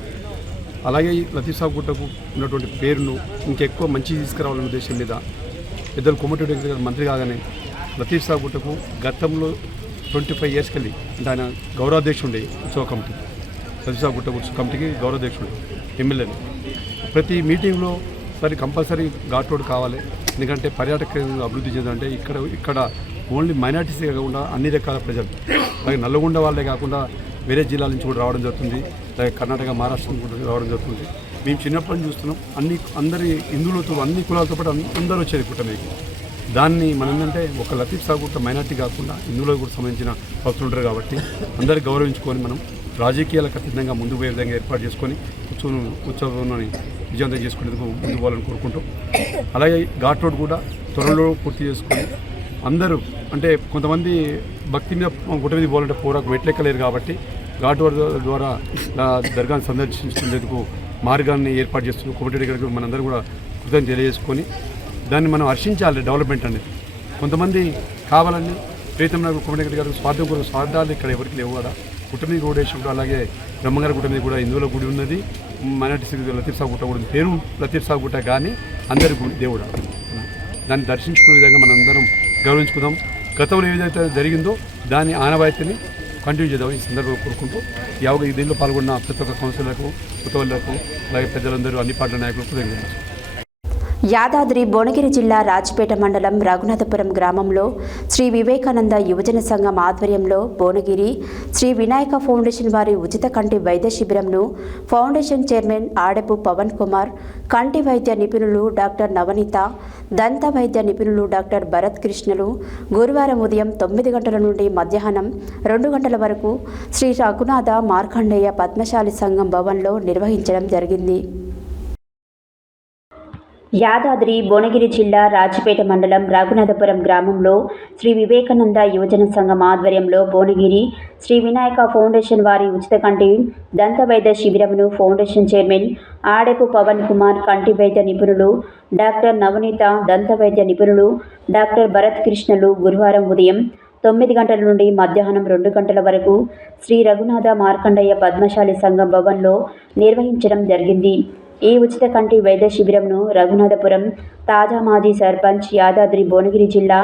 అలాగే ఈ లతీఫ్ సాబ్ గుట్టకు ఉన్నటువంటి పేరును ఇంకెక్కువ మంచి తీసుకురావాలనే ఉద్దేశం మీద పెద్దలు కోమటిరెడ్డి వెంకట గారు మంత్రి కాగానే లతీఫ్ సాబ్ గుట్టకు గతంలో 25 years కలిగి అంటే ఆయన గౌరవాధ్యక్షుడు ఉత్సవ కమిటీ, లతీఫ్ సాబ్ గుట్ట ఉత్సవ కమిటీకి గౌరవాధ్యక్షుడు ఎమ్మెల్యేని. ప్రతి మీటింగ్లో సరే కంపల్సరీ ఘాట్ రోడ్ కావాలి, ఎందుకంటే పర్యాటక అభివృద్ధి చెందాలంటే ఇక్కడ ఓన్లీ మైనార్టీసే కాకుండా అన్ని రకాల ప్రజలు, అలాగే నల్లగొండ వాళ్ళే కాకుండా వేరే జిల్లాల నుంచి కూడా రావడం జరుగుతుంది, అలాగే కర్ణాటక, మహారాష్ట్ర నుంచి కూడా రావడం జరుగుతుంది. మేము చిన్నప్పటి నుంచి చూస్తున్నాం, అందరి హిందువులతో అన్ని కులాలతో పాటు అందరూ వచ్చేది కుటుంబానికి. దాన్ని మనం ఏంటంటే ఒక లతీఫ్ సాబ్ గుట్ట మైనార్టీ కాకుండా హిందువులకు కూడా సంబంధించిన భక్తులు ఉంటారు కాబట్టి అందరికీ గౌరవించుకొని మనం రాజకీయాలకు అతీతంగా ముందుకు పోయే విధంగా ఏర్పాటు చేసుకొని ఉత్సవాన్ని విజయవంతం చేసుకునేందుకు ముందు పోవాలని కోరుకుంటూ, అలాగే ఘాట్ రోడ్ కూడా త్వరలో పూర్తి చేసుకొని అందరూ అంటే కొంతమంది భక్తి మీద గుట్ట మీద పోవాలంటే పోరాకు మెట్లెక్కలేరు కాబట్టి ఘాట్ రోడ్ ద్వారా దర్గాను సందర్శించేందుకు మార్గాన్ని ఏర్పాటు చేస్తున్న కోమటిరెడ్డి గారికి మనందరూ కూడా కృతజ్ఞతలు తెలియజేసుకొని దాన్ని మనం హర్షించాలి. డెవలప్మెంట్ అనేది కొంతమంది కావాలని ప్రీతంనగర్ కోమటిరెడ్డి గారికి స్వార్థం కొరకు స్వార్థాలు ఇక్కడ ఎవరికి లేవు కదా. గుట్ట మీద రోడ్ వేసినప్పుడు అలాగే బ్రహ్మంగారి గుట్ట మీద కూడా హిందువుల గుడి ఉన్నది, మైనార్టీ లతీఫ్ సాహు గుట్ట కూడా ఉంది. పేరు లతీఫ్ సాహు గుట్ట కానీ అందరి గుడి దేవుడు. దాన్ని దర్శించుకునే విధంగా మనం అందరం గౌరవించుకుందాం. గతంలో ఏదైతే జరిగిందో దాని ఆనవాయితీని కంటిన్యూ చేద్దాం ఈ సందర్భంగా కోరుకుంటూ ఈ దీనిలో పాల్గొన్న ప్రతి ఒక్క కౌన్సిలర్లకు, కొత్తవాళ్లకు, అలాగే పెద్దలందరూ అన్ని పార్టీల నాయకులకు కృతజ్ఞతలు. యాదాద్రి భువనగిరి జిల్లా రాజ్పేట మండలం రఘునాథపురం గ్రామంలో శ్రీ వివేకానంద యువజన సంఘం ఆధ్వర్యంలో భువనగిరి శ్రీ వినాయక ఫౌండేషన్ వారి ఉచిత కంటి వైద్య శిబిరంను ఫౌండేషన్ చైర్మన్ ఆడపు పవన్ కుమార్, కంటి వైద్య నిపుణులు డాక్టర్ నవనీత, దంత వైద్య నిపుణులు డాక్టర్ భరత్ కృష్ణలు గురువారం ఉదయం 9 గంటల నుండి మధ్యాహ్నం 2 గంటల వరకు శ్రీ రఘునాథ మార్కండేయ పద్మశాలి సంఘం భవన్లో నిర్వహించడం జరిగింది. యాదాద్రి భువనగిరి జిల్లా రాజ్పేట మండలం రఘునాథపురం గ్రామంలో శ్రీ వివేకానంద యువజన సంఘం ఆధ్వర్యంలో భువనగిరి శ్రీ వినాయక ఫౌండేషన్ వారి ఉచిత కంటి దంత వైద్య శిబిరంను ఫౌండేషన్ చైర్మన్ ఆడెపు పవన్ కుమార్, కంటి వైద్య నిపుణులు డాక్టర్ నవనీత, దంత వైద్య నిపుణులు డాక్టర్ భరత్ కృష్ణలు గురువారం ఉదయం 9 గంటల నుండి మధ్యాహ్నం 2 గంటల వరకు శ్రీ రఘునాథ మార్కండేయ పద్మశాలి సంఘం భవన్లో నిర్వహించడం జరిగింది. ఈ ఉచిత కంటి వైద్య శిబిరంను రఘునాథపురం తాజా మాజీ సర్పంచ్, యాదాద్రి భువనగిరి జిల్లా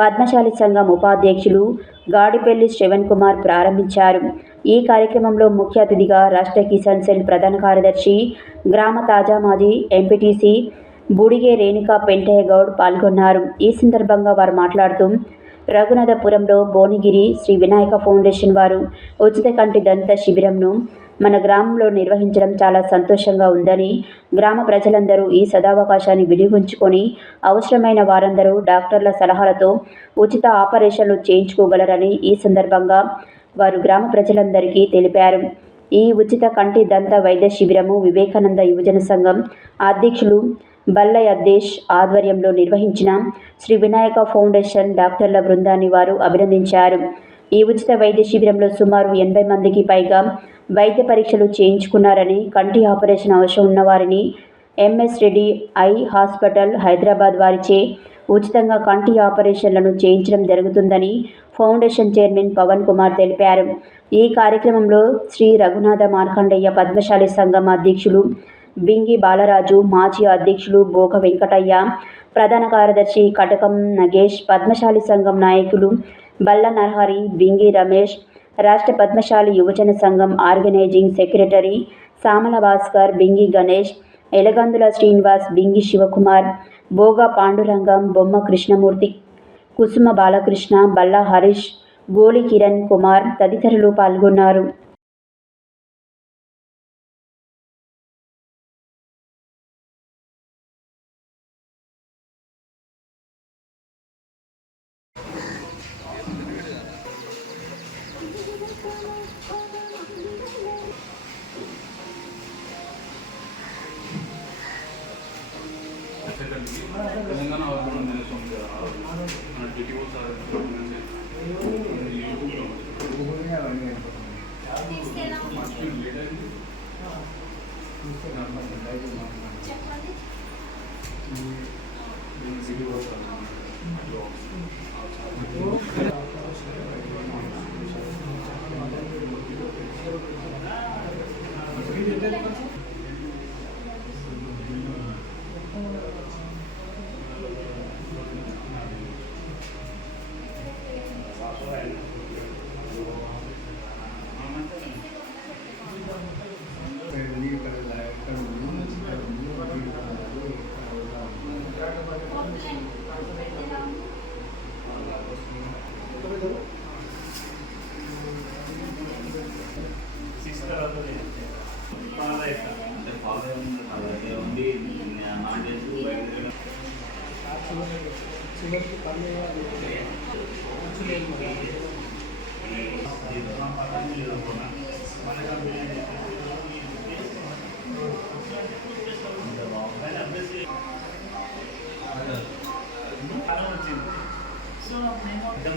పద్మశాలి సంఘం ఉపాధ్యక్షులు గాడిపల్లి శ్రవణ్ కుమార్ ప్రారంభించారు. ఈ కార్యక్రమంలో ముఖ్య అతిథిగా రాష్ట్ర కిసాన్ సెల్ ప్రధాన కార్యదర్శి, గ్రామ తాజా మాజీ ఎంపీటీసీ బుడిగే రేణుకా పెంటయ్య గౌడ్ పాల్గొన్నారు. ఈ సందర్భంగా వారు మాట్లాడుతూ రఘునాథపురంలో భువనగిరి శ్రీ వినాయక ఫౌండేషన్ వారు ఉచిత కంటి దంత శిబిరంను మన గ్రామంలో నిర్వహించడం చాలా సంతోషంగా ఉందని, గ్రామ ప్రజలందరూ ఈ సదావకాశాన్ని వినియోగించుకొని అవసరమైన వారందరూ డాక్టర్ల సలహాలతో ఉచిత ఆపరేషన్లు చేయించుకోగలరని ఈ సందర్భంగా వారు గ్రామ ప్రజలందరికీ తెలిపారు. ఈ ఉచిత కంటి దంత వైద్య శిబిరము వివేకానంద యువజన సంఘం అధ్యక్షులు బల్లయ్య అద్దేశ్ ఆధ్వర్యంలో నిర్వహించిన శ్రీ వినాయక ఫౌండేషన్ డాక్టర్ల బృందాన్ని వారు అభినందించారు. ఈ ఉచిత వైద్య శిబిరంలో సుమారు 80 మందికి పైగా వైద్య పరీక్షలు చేయించుకున్నారని, కంటి ఆపరేషన్ అవసరం ఉన్నవారిని MS Reddy eye hospital Hyderabad వారిచే ఉచితంగా కంటి ఆపరేషన్లను చేయించడం జరుగుతుందని ఫౌండేషన్ చైర్మన్ పవన్ కుమార్ తెలిపారు. ఈ కార్యక్రమంలో శ్రీ రఘునాథ మార్కండేయ పద్మశాలి సంఘం అధ్యక్షులు బింగి బాలరాజు, మాజీ అధ్యక్షులు బోగ వెంకటయ్య, ప్రధాన కార్యదర్శి కటకం నగేష్, పద్మశాలి సంఘం నాయకులు బల్ల నరహరి, బింగి రమేష్, రాష్ట్ర పద్మశాలి యువజన సంఘం ఆర్గనైజింగ్ సెక్రటరీ సామల భాస్కర్, బింగి గణేష్, ఎలగందుల శ్రీనివాస్, బింగి శివకుమార్, బోగా పాండురంగం, బొమ్మ కృష్ణమూర్తి, కుసుమ బాలకృష్ణ, బల్ల హరీష్, గోలి కిరణ్ కుమార్ తదితరులు పాల్గొన్నారు.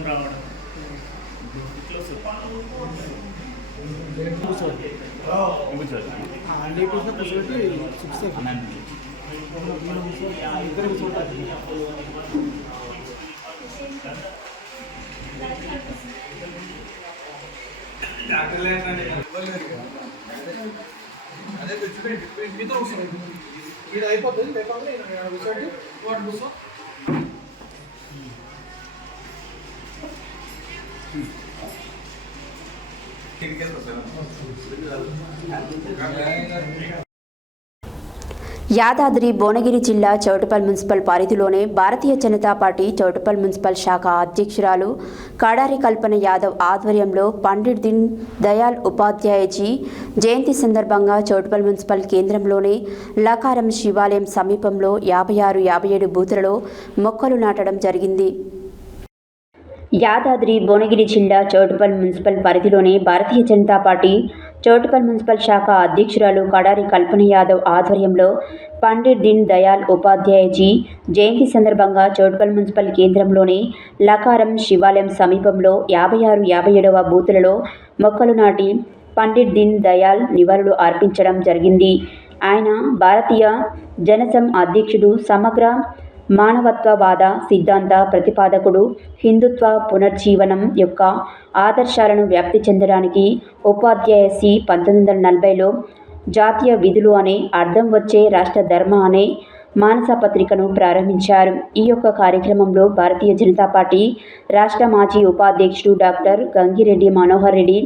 రావడం ఇట్లా ఇది అయిపోతుంది లేకపోతే వాడు కూర్చో. యాదాద్రి భువనగిరి జిల్లా చౌటుప్పల్ మున్సిపల్ పరిధిలోనే భారతీయ జనతా పార్టీ చౌటుప్పల్ మున్సిపల్ శాఖ అధ్యక్షురాలు కడారి కల్పన యాదవ్ ఆధ్వర్యంలో పండిట్ దీన్ దయాళ్ ఉపాధ్యాయజీ జయంతి సందర్భంగా చౌటుప్పల్ మున్సిపల్ కేంద్రంలోని లకారం శివాలయం సమీపంలో 56-57 బూతులలో మొక్కలు నాటడం జరిగింది. యాదాద్రి భువనగిరి జిల్లా చౌటుప్పల్ మున్సిపల్ పరిధిలోని భారతీయ జనతా పార్టీ చౌటుప్పల్ మున్సిపల్ శాఖ అధ్యక్షురాలు కడారి కల్పన యాదవ్ ఆధ్వర్యంలో పండిట్ దీన్ దయాళ్ ఉపాధ్యాయజీ జయంతి సందర్భంగా చౌటుప్పల్ మున్సిపల్ కేంద్రంలోని లకారం శివాలయం సమీపంలో 56-57వ బూతులలో మొక్కలు నాటి పండిట్ దీన్ దయాళ్ నివాళులు అర్పించడం జరిగింది. ఆయన భారతీయ జనసంఘ్ అధ్యక్షుడు, సమగ్ర మానవత్వవాద సిద్ధాంత ప్రతిపాదకుడు, హిందుత్వ పునర్జీవనం యొక్క ఆదర్శాలను వ్యాప్తి చెందడానికి ఉపాధ్యాయసి 1940లో జాతీయ విధులు అనే అర్థం వచ్చే రాష్ట్ర ధర్మ అనే మానస పత్రికను ప్రారంభించారు. ఈ యొక్క కార్యక్రమంలో భారతీయ జనతా పార్టీ రాష్ట్ర మాజీ ఉపాధ్యక్షుడు డాక్టర్ గంగిరెడ్డి మనోహర్ రెడ్డి,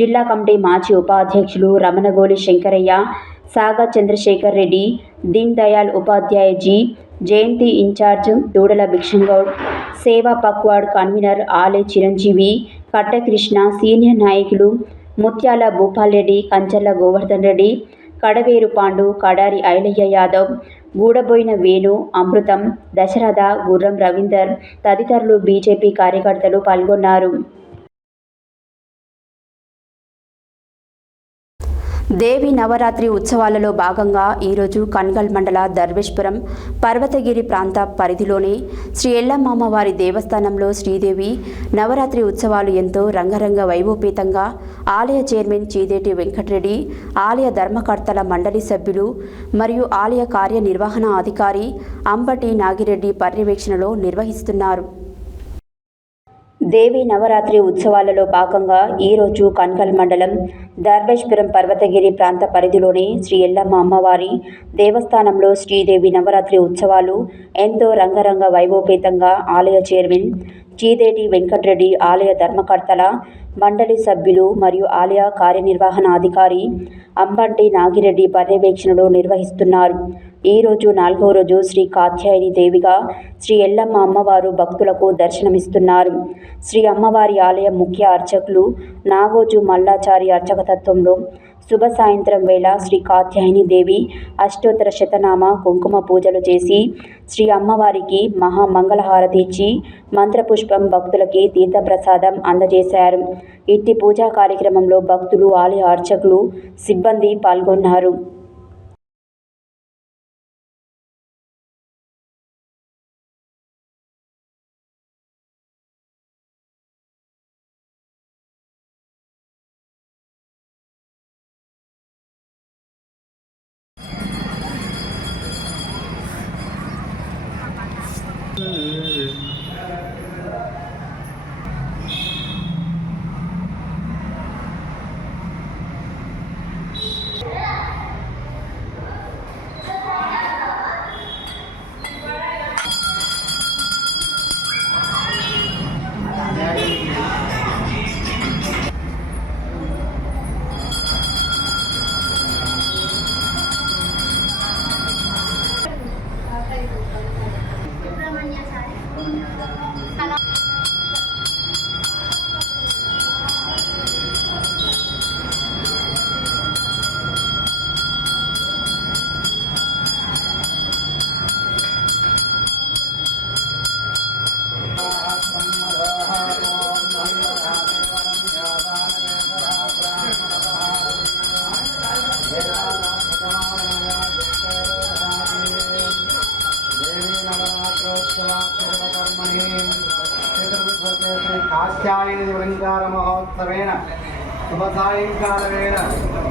జిల్లా కమిటీ మాజీ ఉపాధ్యక్షులు రమణగోలి శంకరయ్య, సాగా చంద్రశేఖర్ రెడ్డి, దీన్ దయాళ్ ఉపాధ్యాయజీ జయంతి ఇన్ఛార్జ్ దూడల భిక్షంగౌడ్, సేవా పక్వాడ్ కన్వీనర్ ఆలే చిరంజీవి, కట్టకృష్ణ, సీనియర్ నాయకులు ముత్యాల భూపాల్ రెడ్డి, కంచర్ల గోవర్ధన్ రెడ్డి, కడవేరు పాండు, కడారి ఐలయ్య యాదవ్, గూడబోయిన వేణు, అమృతం, దశరథ, గుర్రం రవీందర్ తదితరులు బీజేపీ కార్యకర్తలు పాల్గొన్నారు. దేవి నవరాత్రి ఉత్సవాలలో భాగంగా ఈరోజు కన్గల్ మండల దర్వేష్పురం పర్వతగిరి ప్రాంత పరిధిలోని శ్రీ ఎల్లమ్మ అమ్మవారి దేవస్థానంలో శ్రీదేవి నవరాత్రి ఉత్సవాలు ఎంతో రంగరంగ వైభవపేతంగా ఆలయ చైర్మన్ చీదేటి వెంకటరెడ్డి, ఆలయ ధర్మకర్తల మండలి సభ్యులు మరియు ఆలయ కార్యనిర్వహణ అధికారి అంబటి నాగిరెడ్డి పర్యవేక్షణలో నిర్వహిస్తున్నారు. దేవి నవరాత్రి ఉత్సవాలలో భాగంగా ఈరోజు కన్గల్ మండలం దర్వేష్పురం పర్వతగిరి ప్రాంత పరిధిలోని శ్రీ ఎల్లమ్మ అమ్మవారి దేవస్థానంలో శ్రీదేవి నవరాత్రి ఉత్సవాలు ఎంతో రంగరంగ వైభవపేతంగా ఆలయ చైర్మన్ చీదేటి వెంకటరెడ్డి, ఆలయ ధర్మకర్తల మండలి సభ్యులు మరియు ఆలయ కార్యనిర్వహణ అధికారి అంబంటి నాగిరెడ్డి పర్యవేక్షణలో నిర్వహిస్తున్నారు. ఈరోజు 4వ రోజు శ్రీ కాత్యాయని దేవిగా శ్రీ ఎల్లమ్మ అమ్మవారు భక్తులకు దర్శనమిస్తున్నారు. శ్రీ అమ్మవారి ఆలయ ముఖ్య అర్చకులు నాగోజు మల్లాచారి అర్చకతత్వంలో శుభ సాయంత్రం వేళ శ్రీ కాత్యాయని దేవి అష్టోత్తర శతనామ కుంకుమ పూజలు చేసి శ్రీ అమ్మవారికి మహామంగళహారతి ఇచ్చి మంత్రపుష్పం భక్తులకి తీర్థప్రసాదం అందజేశారు. ఇట్టి పూజా కార్యక్రమంలో భక్తులు, ఆలయ అర్చకులు, సిబ్బంది పాల్గొన్నారు. శుభసాయంకాలవేళ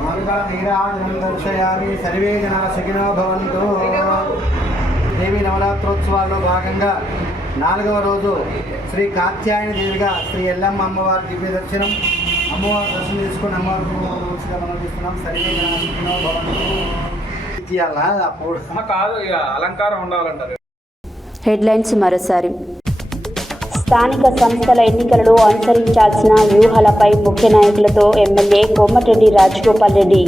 మంగళనీరాజనం దర్శయామి. సర్వే జనాः సుఖినో భవంతు. దేవి నవరాత్రోత్సవాల్లో భాగంగా 4వ రోజు శ్రీ కాత్యాయని దేవిగా శ్రీ ఎల్లమ్మ అమ్మవారి దివ్య దర్శనం. అమ్మవారి దర్శనం చేసుకుని అమ్మవారికి మనం చేస్తున్నాం. సర్వే జనాः సుఖినో భవంతు. అప్పుడు కాదు, ఇక అలంకారం ఉండాలంటారు. హెడ్లైన్స్ మరోసారి. స్థానిక సంస్థల ఎన్నికలలో అనుసరించాల్సిన వ్యూహాలపై ముఖ్య నాయకులతో MLA Komatireddy Rajagopal Reddy.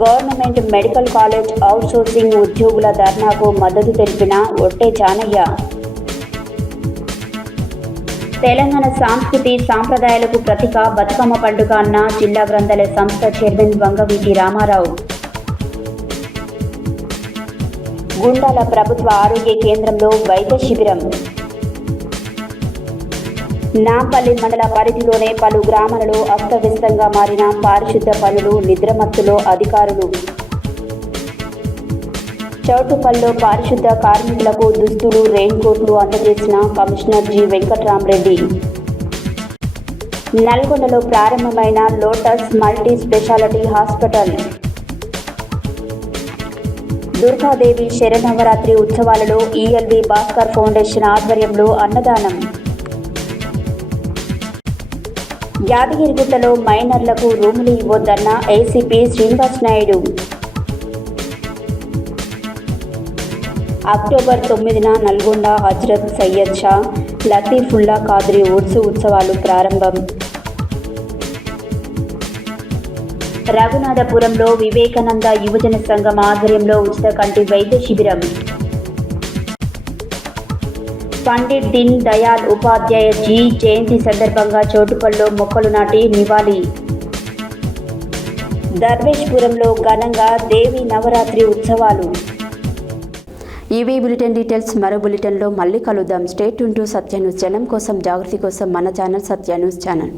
Government medical college outsourcing ఉద్యోగుల ధర్నాకు మద్దతు తెలిపిన ఒట్టే జానయ్య. తెలంగాణ సంస్కృతి సాంప్రదాయాలకు ప్రతీక బతుకమ్మ పండుగ అన్న జిల్లా గ్రంథాలయ సంస్థ చైర్మన్ వంగవీటి రామారావు. గుండాల ప్రభుత్వ ఆరోగ్య కేంద్రంలో వైద్య శిబిరం. నాంపల్లి మండల పరిధిలోనే పలు గ్రామాలలో అస్తవ్యస్తంగా మారిన పారిశుద్ధ పనులు. నిద్రమత్తులో అధికారులు. చౌటుపల్లిలో పారిశుద్ధ కార్మికులకు దుస్తులు, రెయిన్కోట్లు అందజేసిన కమిషనర్ జి వెంకట్రామరెడ్డి. నల్గొండలో ప్రారంభమైన lotus multi speciality hospital. Durgadevi Sharannavaratri ఉత్సవాలలో ఈఎల్వి భాస్కర్ ఫౌండేషన్ ఆధ్వర్యంలో అన్నదానం. యాదగిరిగుట్టలో మైనర్లకు రూములు ఇవ్వొద్దన్న ఏసీపీ శ్రీనివాస్ నాయుడు. అక్టోబర్ 9న నల్గొండ హజ్రత్ సయ్యద్ షా లతీఫుల్లా ఖాద్రీ ఉర్సు ఉత్సవాలు ప్రారంభం. రఘునాథపురంలో వివేకానంద యువజన సంఘం ఆధ్వర్యంలో ఉచిత కంటి వైద్య శిబిరం. పండిట్ దీన్ దయాళ్ ఉపాధ్యాయ జీ జయంతి సందర్భంగా చోటుపల్లిలో మొక్కలు నాటి నివాళి. దర్వేష్పురంలో ఘనంగా దేవి నవరాత్రి ఉత్సవాలు. ఇవి బులెటిన్ డీటెయిల్స్. మరో బులెటిన్లో మళ్ళీ కలుద్దాం. Stay tune to Satya news. జనం కోసం, జాగృతి కోసం మన ఛానల్ సత్య న్యూస్ ఛానల్.